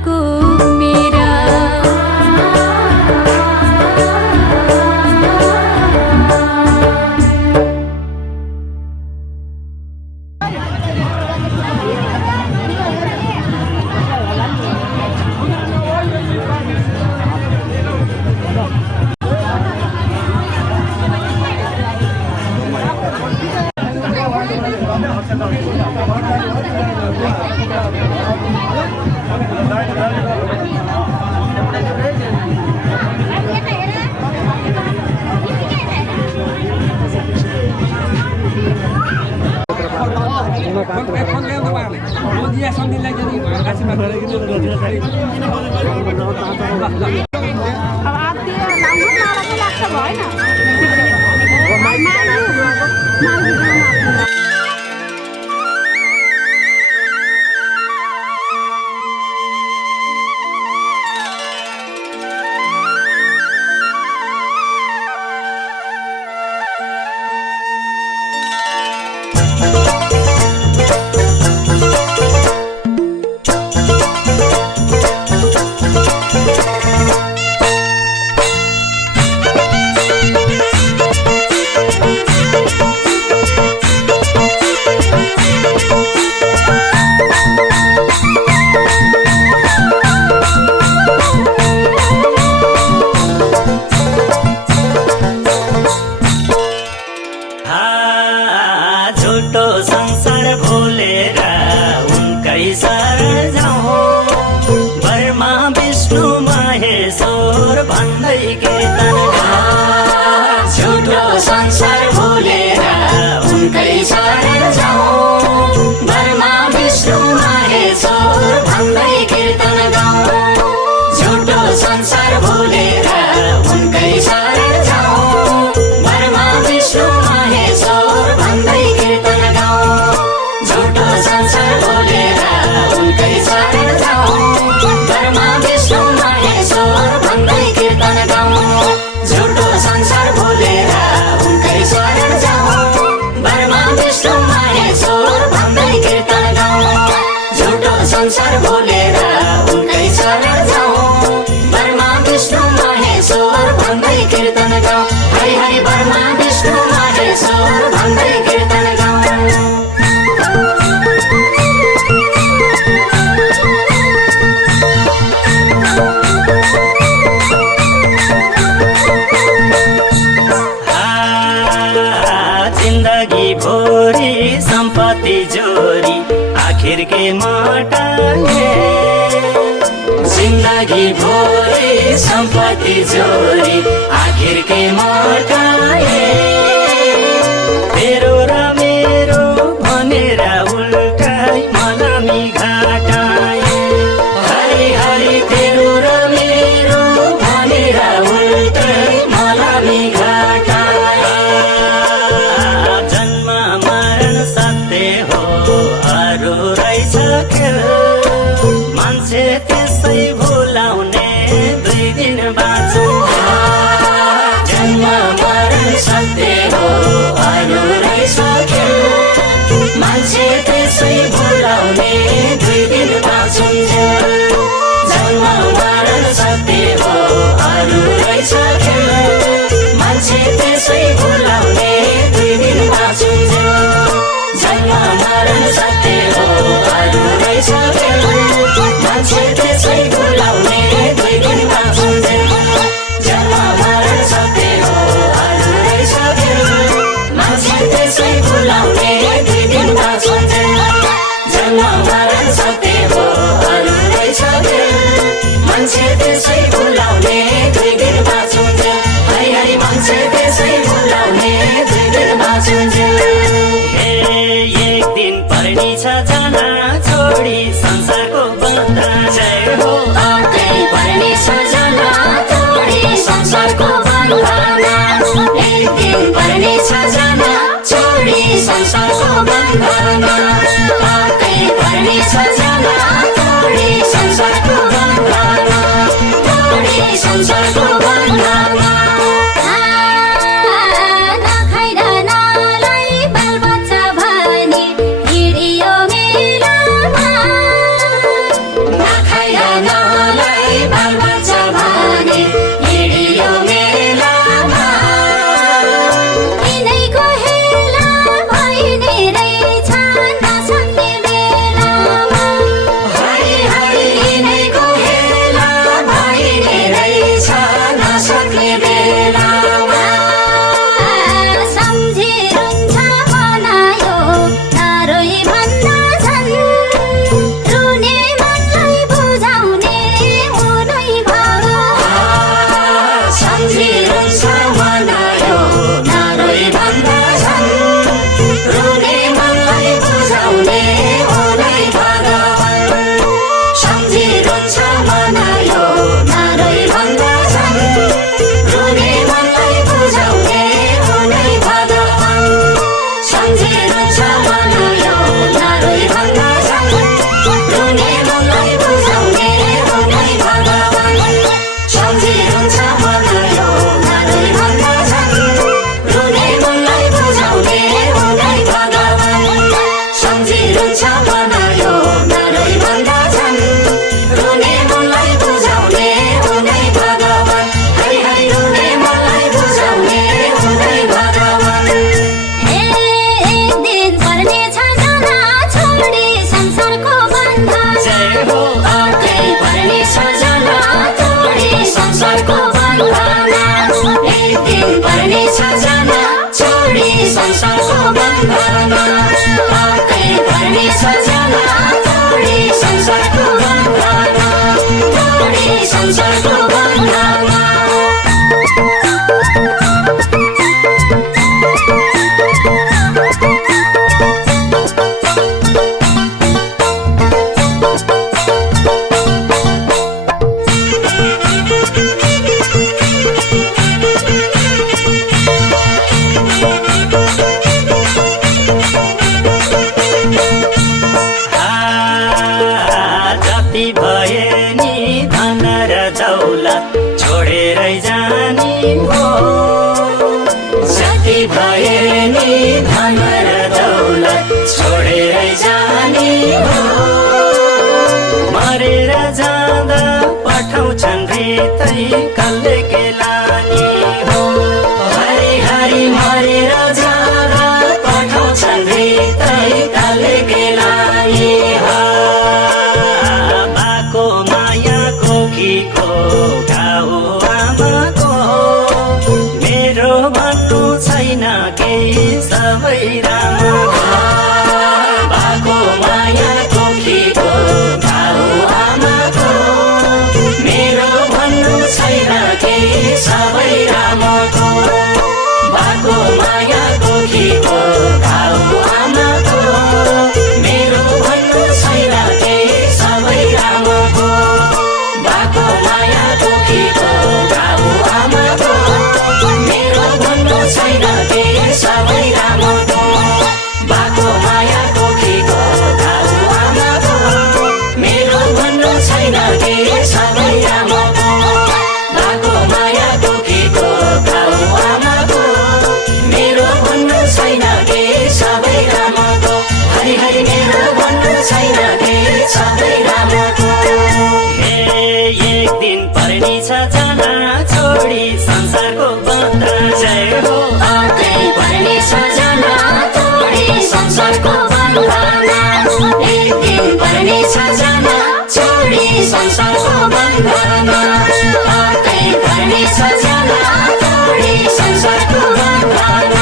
मनको मेरा जिंदगी भोरी संपत्ति जोरी आखिर के मर्काए तेरो र मेरो भनेर उल्टाई मलामी घाटाए हरि हरि तेरो र मेरो भनेर उल्टाई मलामी घाटाए जन्म मरण सत्य हो अरू रहेछ खेल मान्छे त्यसै भुलाउने दुई दिन बाँचौँ जन्म मरण सत्य हो अरू रहेछ खेल मान्छे त्यसै भुलाउने दुई दिन बाँचौँ जन्म मरण सत्य हो अरू रहेछ खेल मान्छे त्यसै भुलाउने दुई दिन बाँचौँ जन्म मरण सत्य हो अरू रहेछ खेल मान्छे त्यसै भुलाउने दुई दिन बाँचौँ जन्म मरण सत्य हो अरू रहेछ खेल मान्छे त्यसै भुलाउने दुई दिन बाँचौँ जन्म मरण सत्य हो अरू रहेछ खेल मान्छे त्यसै भुलाउने दुई दिन बाँचौँ हरि हरि मान्छे त्यसै भुलाउने दुई दिन बाँचौँ एक दिन पर्ने छ जाना छोडी संसारको बन्दा जय हो आकै पर्ने छ जाना छोडी संसारको बन्दामा एक दिन पर्ने छ जाना छोडी संसारको बन्दामा आकै पर्ने छ जाना छोडी संसारको बन्दामा छोडी संसारको बन्दामा ना भए नि धन र दौलत छोडेरै जाने हो जति भए नि धन र दौलत छोडेरै जाने हो मरेर जाँदा पठाउँछन् रितै कसले केलानी हो हरि हरि मरेर जाँदा पठाउँछन् रितै कसले केलानी हो बाको माया कोखीको गाउँ आमाको मेरो भन्नु छैन केही सबै राम्रो बाको माया कोखीको गाउँ आमाको मेरो भन्नु छैन केही सबै राम्रो बाको माया कोखीको गाउँ आमाको मेरो भन्नु छैन केही सबै राम्रो बाको माया कोखीको गाउँ आमाको मेरो भन्नु छैन केही सबै राम्रो बाको माया कोखीको गाउँ आमाको मेरो भन्नु छैन केही सबै राम्रो बाको माया कोखीको गाउँ आमाको मेरो भन्नु छैन केही सबै राम्रो हरि हरि मेरो भन्नु छैन केही सबै राम्रो हे एक दिन पर्ने छ जना छोडी संसारको बन्धन जय हो आकै पर्ने छ जना छोडी संसारको बन्धन एक दिन पर्ने छ जना छोडी संसारको बन्धन आकै पर्ने छ जना छोडी संसारको बन्धन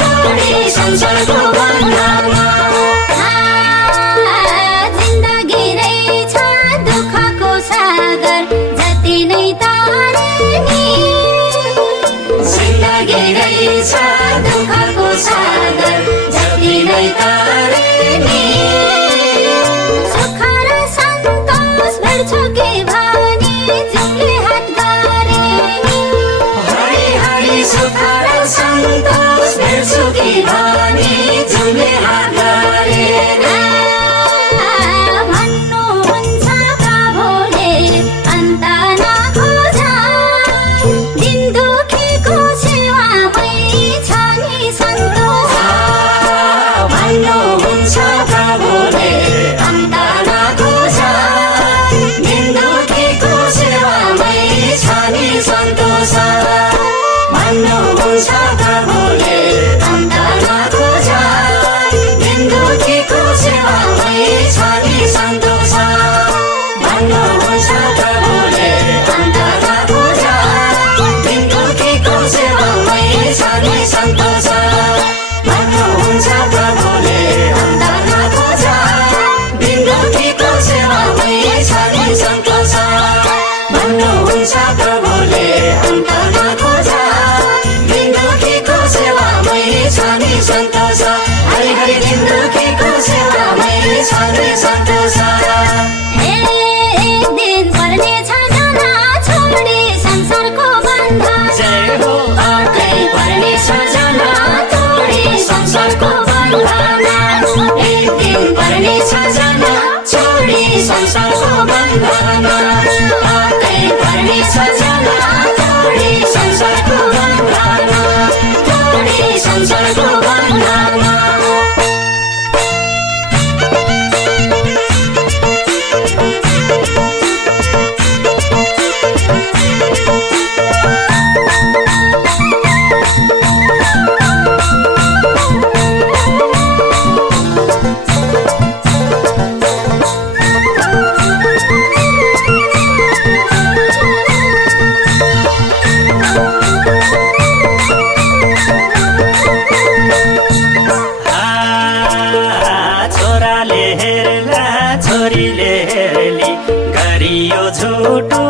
छोडी संसारको बन्धन जिन्दगी रहेछ दुःखको सागर जति नै तारे नि जिन्दगी रहेछ दुःखको सागर जति नै तारे नि सुख र सन्तोष भेट्छु कि भनी जुम्ले हात गरे नि हरि हरि सुख र सन्तोष भेट्छु कि भनी जुम्ले हात गरे भन्नुहुन्छ प्रभुले अन्त नखोज दिन दुखीको सेवामै छ नि सन्तोष भन्नुहुन्छ प्रभुले अन्त नखोज दिन दुखीको सेवामै छ नि सन्तोष भन्नुहुन्छ प्रभुले अन्त नखोज दिन दुखीको सेवामै छ नि सन्तोष भन्नुहुन्छ प्रभुले अन्त नखोज दिन दुखीको सेवामै छ नि सन्तोष भन्नुहुन्छ प्रभुले अन्त नखोज दिन दुखीको सेवामै छ नि सन्तोष भन्नुहुन्छ प्रभुले अन्त नखोज दिन दुखीको सेवामै छ नि सन्तोष हरि हरि दिन दुखीको सेवामै छ नि सन्तोष हे एक दिन पर्ने छ जना छोडी संसारको बन्धन जय हो अर्कै पर्ने छ जना छोडी संसारको बन्धन एक दिन पर्ने छ जना छोडी संसारको बन्धन अर्कै पर्ने छ जना छोडी संसारको बन्धन छोडी संसारको बन्धन छोराले हेर्ला छोरीले हेर्ली गरियो झुटो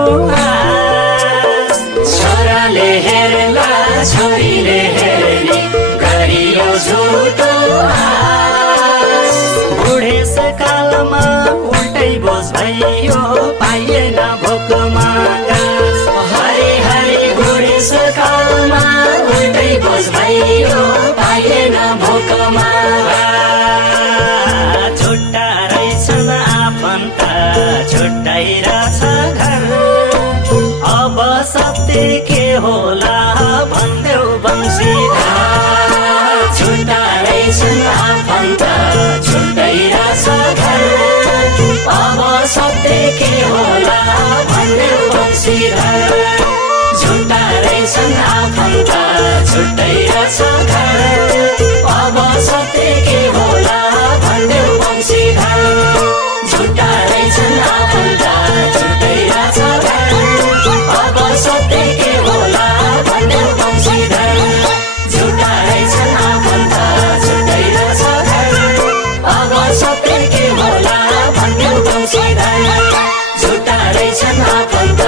छोराले हेर्ला छोरीले हेर्ली गरियो झुटो बुढेसकालमा उल्टै बोझ भइयो पाइएन भोकमा हरि हरि बुढेसकालमा उल्टै बोझ भइयो पाइएन भोकमा छुट्टा रहेछन् आफन्त छुट्टै छुट्याइरहेछ घर अब सत्य के होला भन्देऊ वंशीधर छुट्टाएछन् आफन्त छुट्याइरहेछ घर अब सत्य के होला भन्देऊ वंशीधर छुट्टाएछन् आफन्त छुट्याइरहेछ घर अब सत्य के होला भन्देऊ वंशीधर छुट्टाएछन् आफन्त छुट्याइरहेछ घर अब सत्य के होला भन्देऊ वंशीधर छुट्टाएछन् आफन्त छुट्याइरहेछ घर अब सत्य के होला भन्देऊ वंशीधर छुट्टाएछन् आफन्त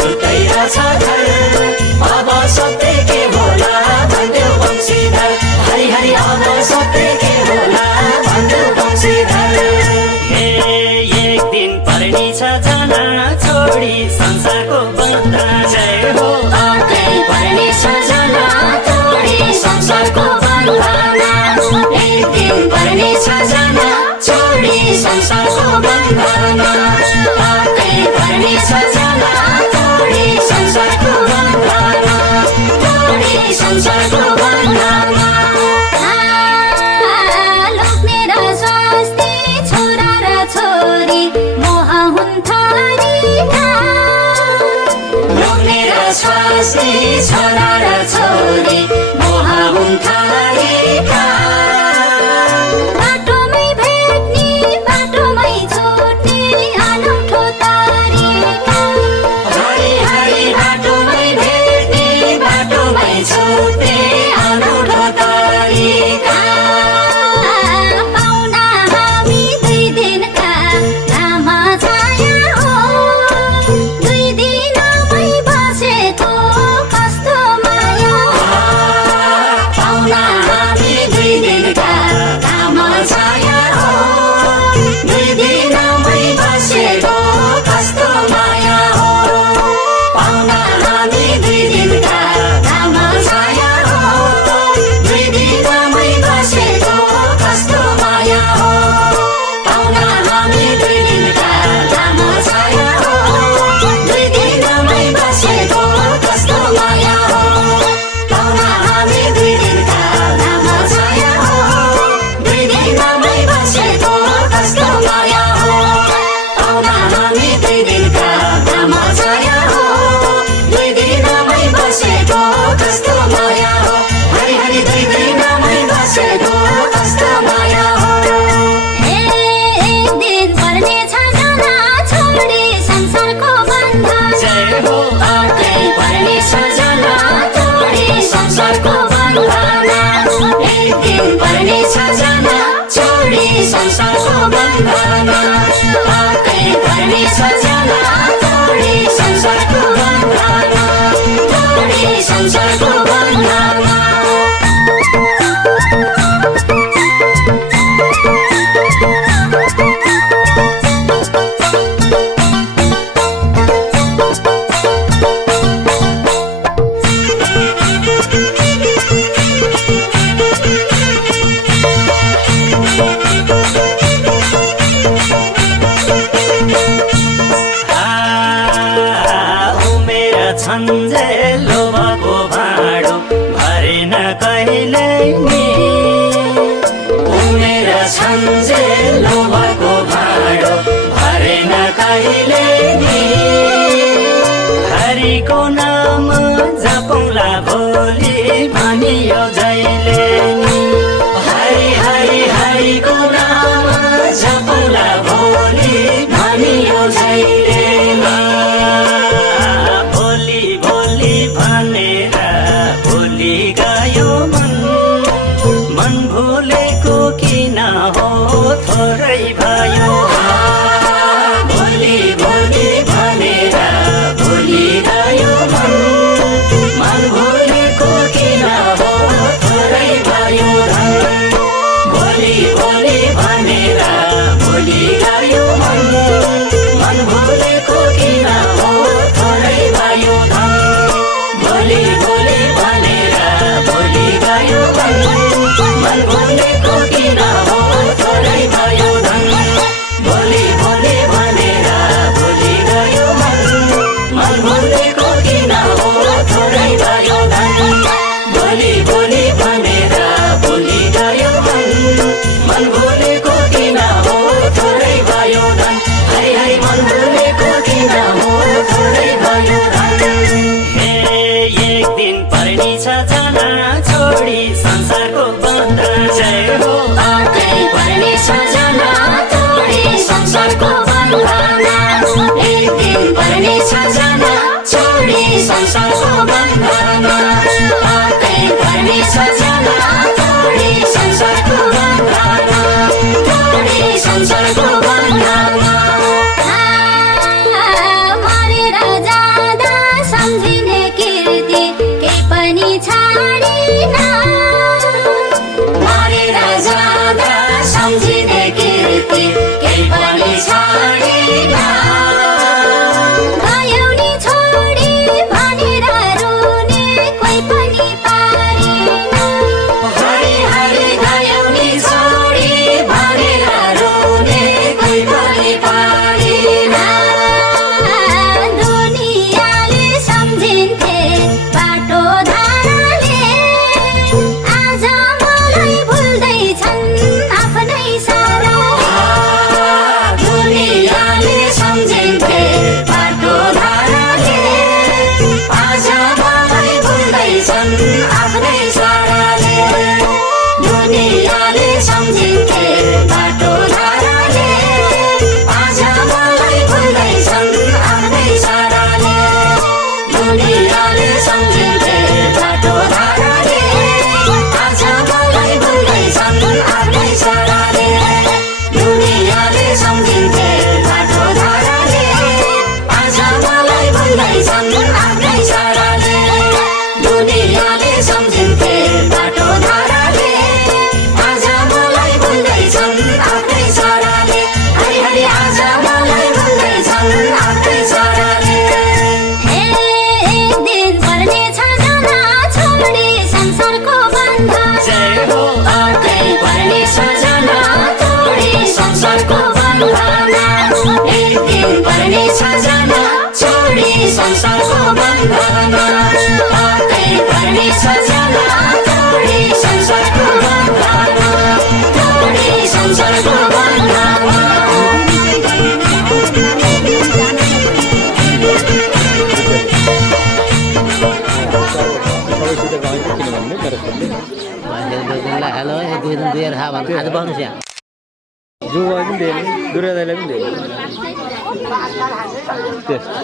छुट्याइरहेछ घर अब सत्य के होला भन्देऊ वंशीधर हरि हरि अब सत्य के होला भन्देऊ वंशीधर एक दिन पर्ने छ जाना छोडी संसारको बन्धन जय हो अर्कै पर्ने छ जाना छोडी संसारको बन्धन एक दिन पर्ने छ जाना छोडी संसारको बन्धन अर्कै पर्ने छ जाना छोडी संसारको बन्धन छोडी संसारको बन्धन लोग्ने र स्वास्नी छोरा र छोरी मोह हुन् थरीका लोग्ने र स्वास्नी छोरा र छोरी मोह हुन् थरीका बाटोमै भेट्ने बाटोमै छुट्ने अनौठो तरिका हरि हरि बाटोमै भेट्ने बाटोमै छुट्ने अनौठो तरिका पाउना हामी 2 दिनका लामा छाया हो 2 दिनमै बसेको कस्तो माया पाउना हामी 2 दिनका लामो छाया हो 2 दिनमै बसेको कस्तो माया हो पाउना हामी 2 दिनका लामो छाया हो 2 दिनमै बसेको कस्तो माया हो पाउना हामी 2 दिनका लामो छाया हो 2 दिनमै बसेको कस्तो माया हो पाउना हामी 2 दिनका लामो छाया हो 2 दिनमै बसेको कस्तो माया हो पाउना हामी 2 दिनका लामो छाया हो 2 दिनमै बसेको कस्तो माया हो हरि हरि 2 दिनमै बसेको कस्तो माया हो एक दिन पर्ने छ जाना छोडी संसारको बन्धन जय हो अर्कै पर्ने छ जाना छोडी संसारको बन्धन एक दिन पर्ने छ जाना छोडी संसारको बन्धन अर्कै पर्ने छ जाना छोडी संसारको बन्धन छोडी संसारको बन्धन उमेर छन्जे लोभको भाँडो भरेन कहिले नि उमेर छन्जे लोभको भाँडो भरेन कहिले नि हरिको नाम जपौँला भोलि भनियो जहिले नि हरि हरि हरिको नाम जपौँला भोलि भनियो जहिले नि भोलि भोलि भनेर भोलि गयो मन भुलेको किन हो थोरै भयो भोलि संसारको बन्धन पातै पर्ने सजना तोडी संसारको बन्धन तोडी संसारको बन्धन हेलो एक दुई दिन दिएर खा भने आज बस्नुहोस् यहाँ जो पनि दिएन दुर्योदयलाई पनि दिएन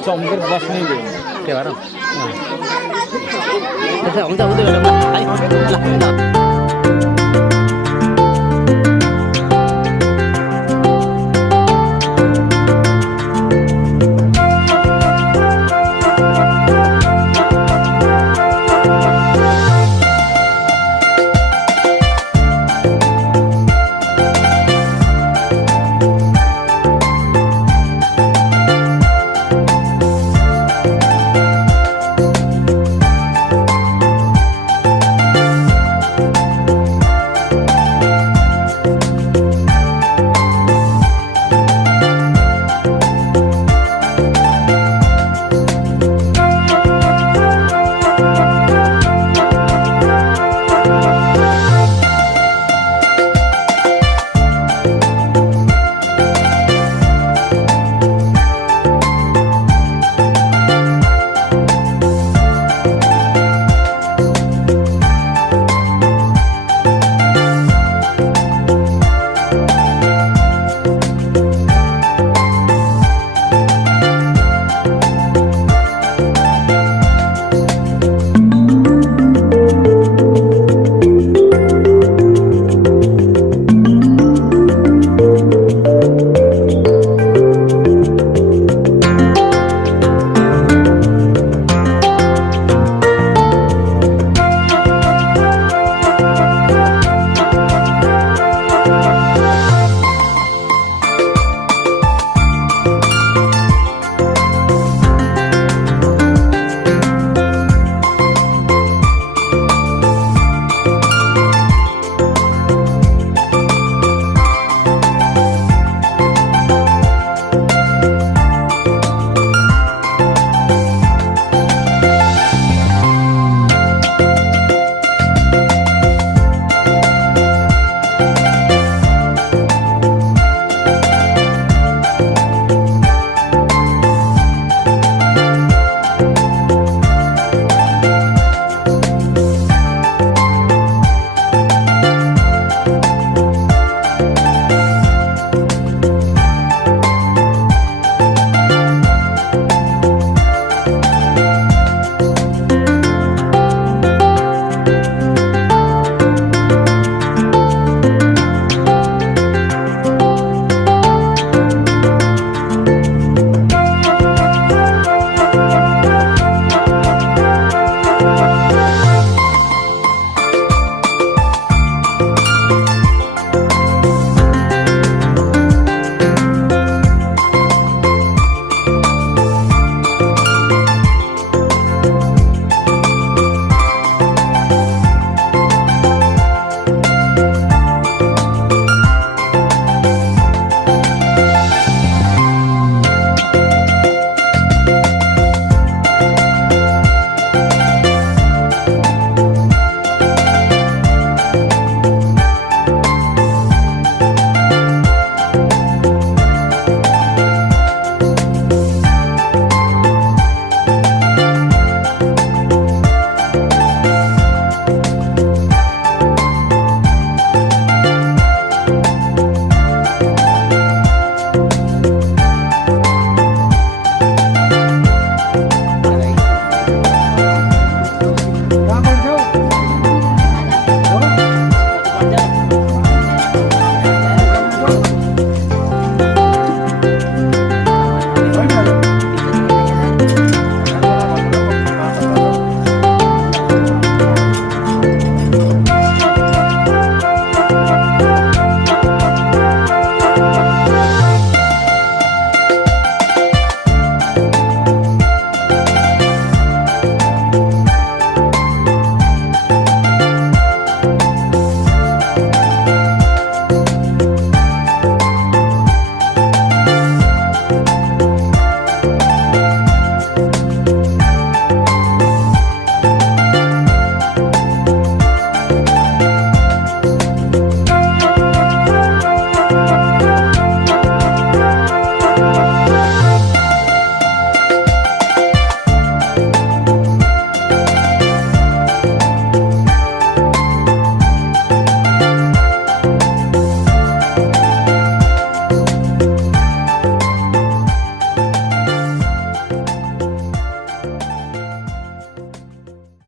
चम्केर बस्नै दिएन के भएर हुन्छ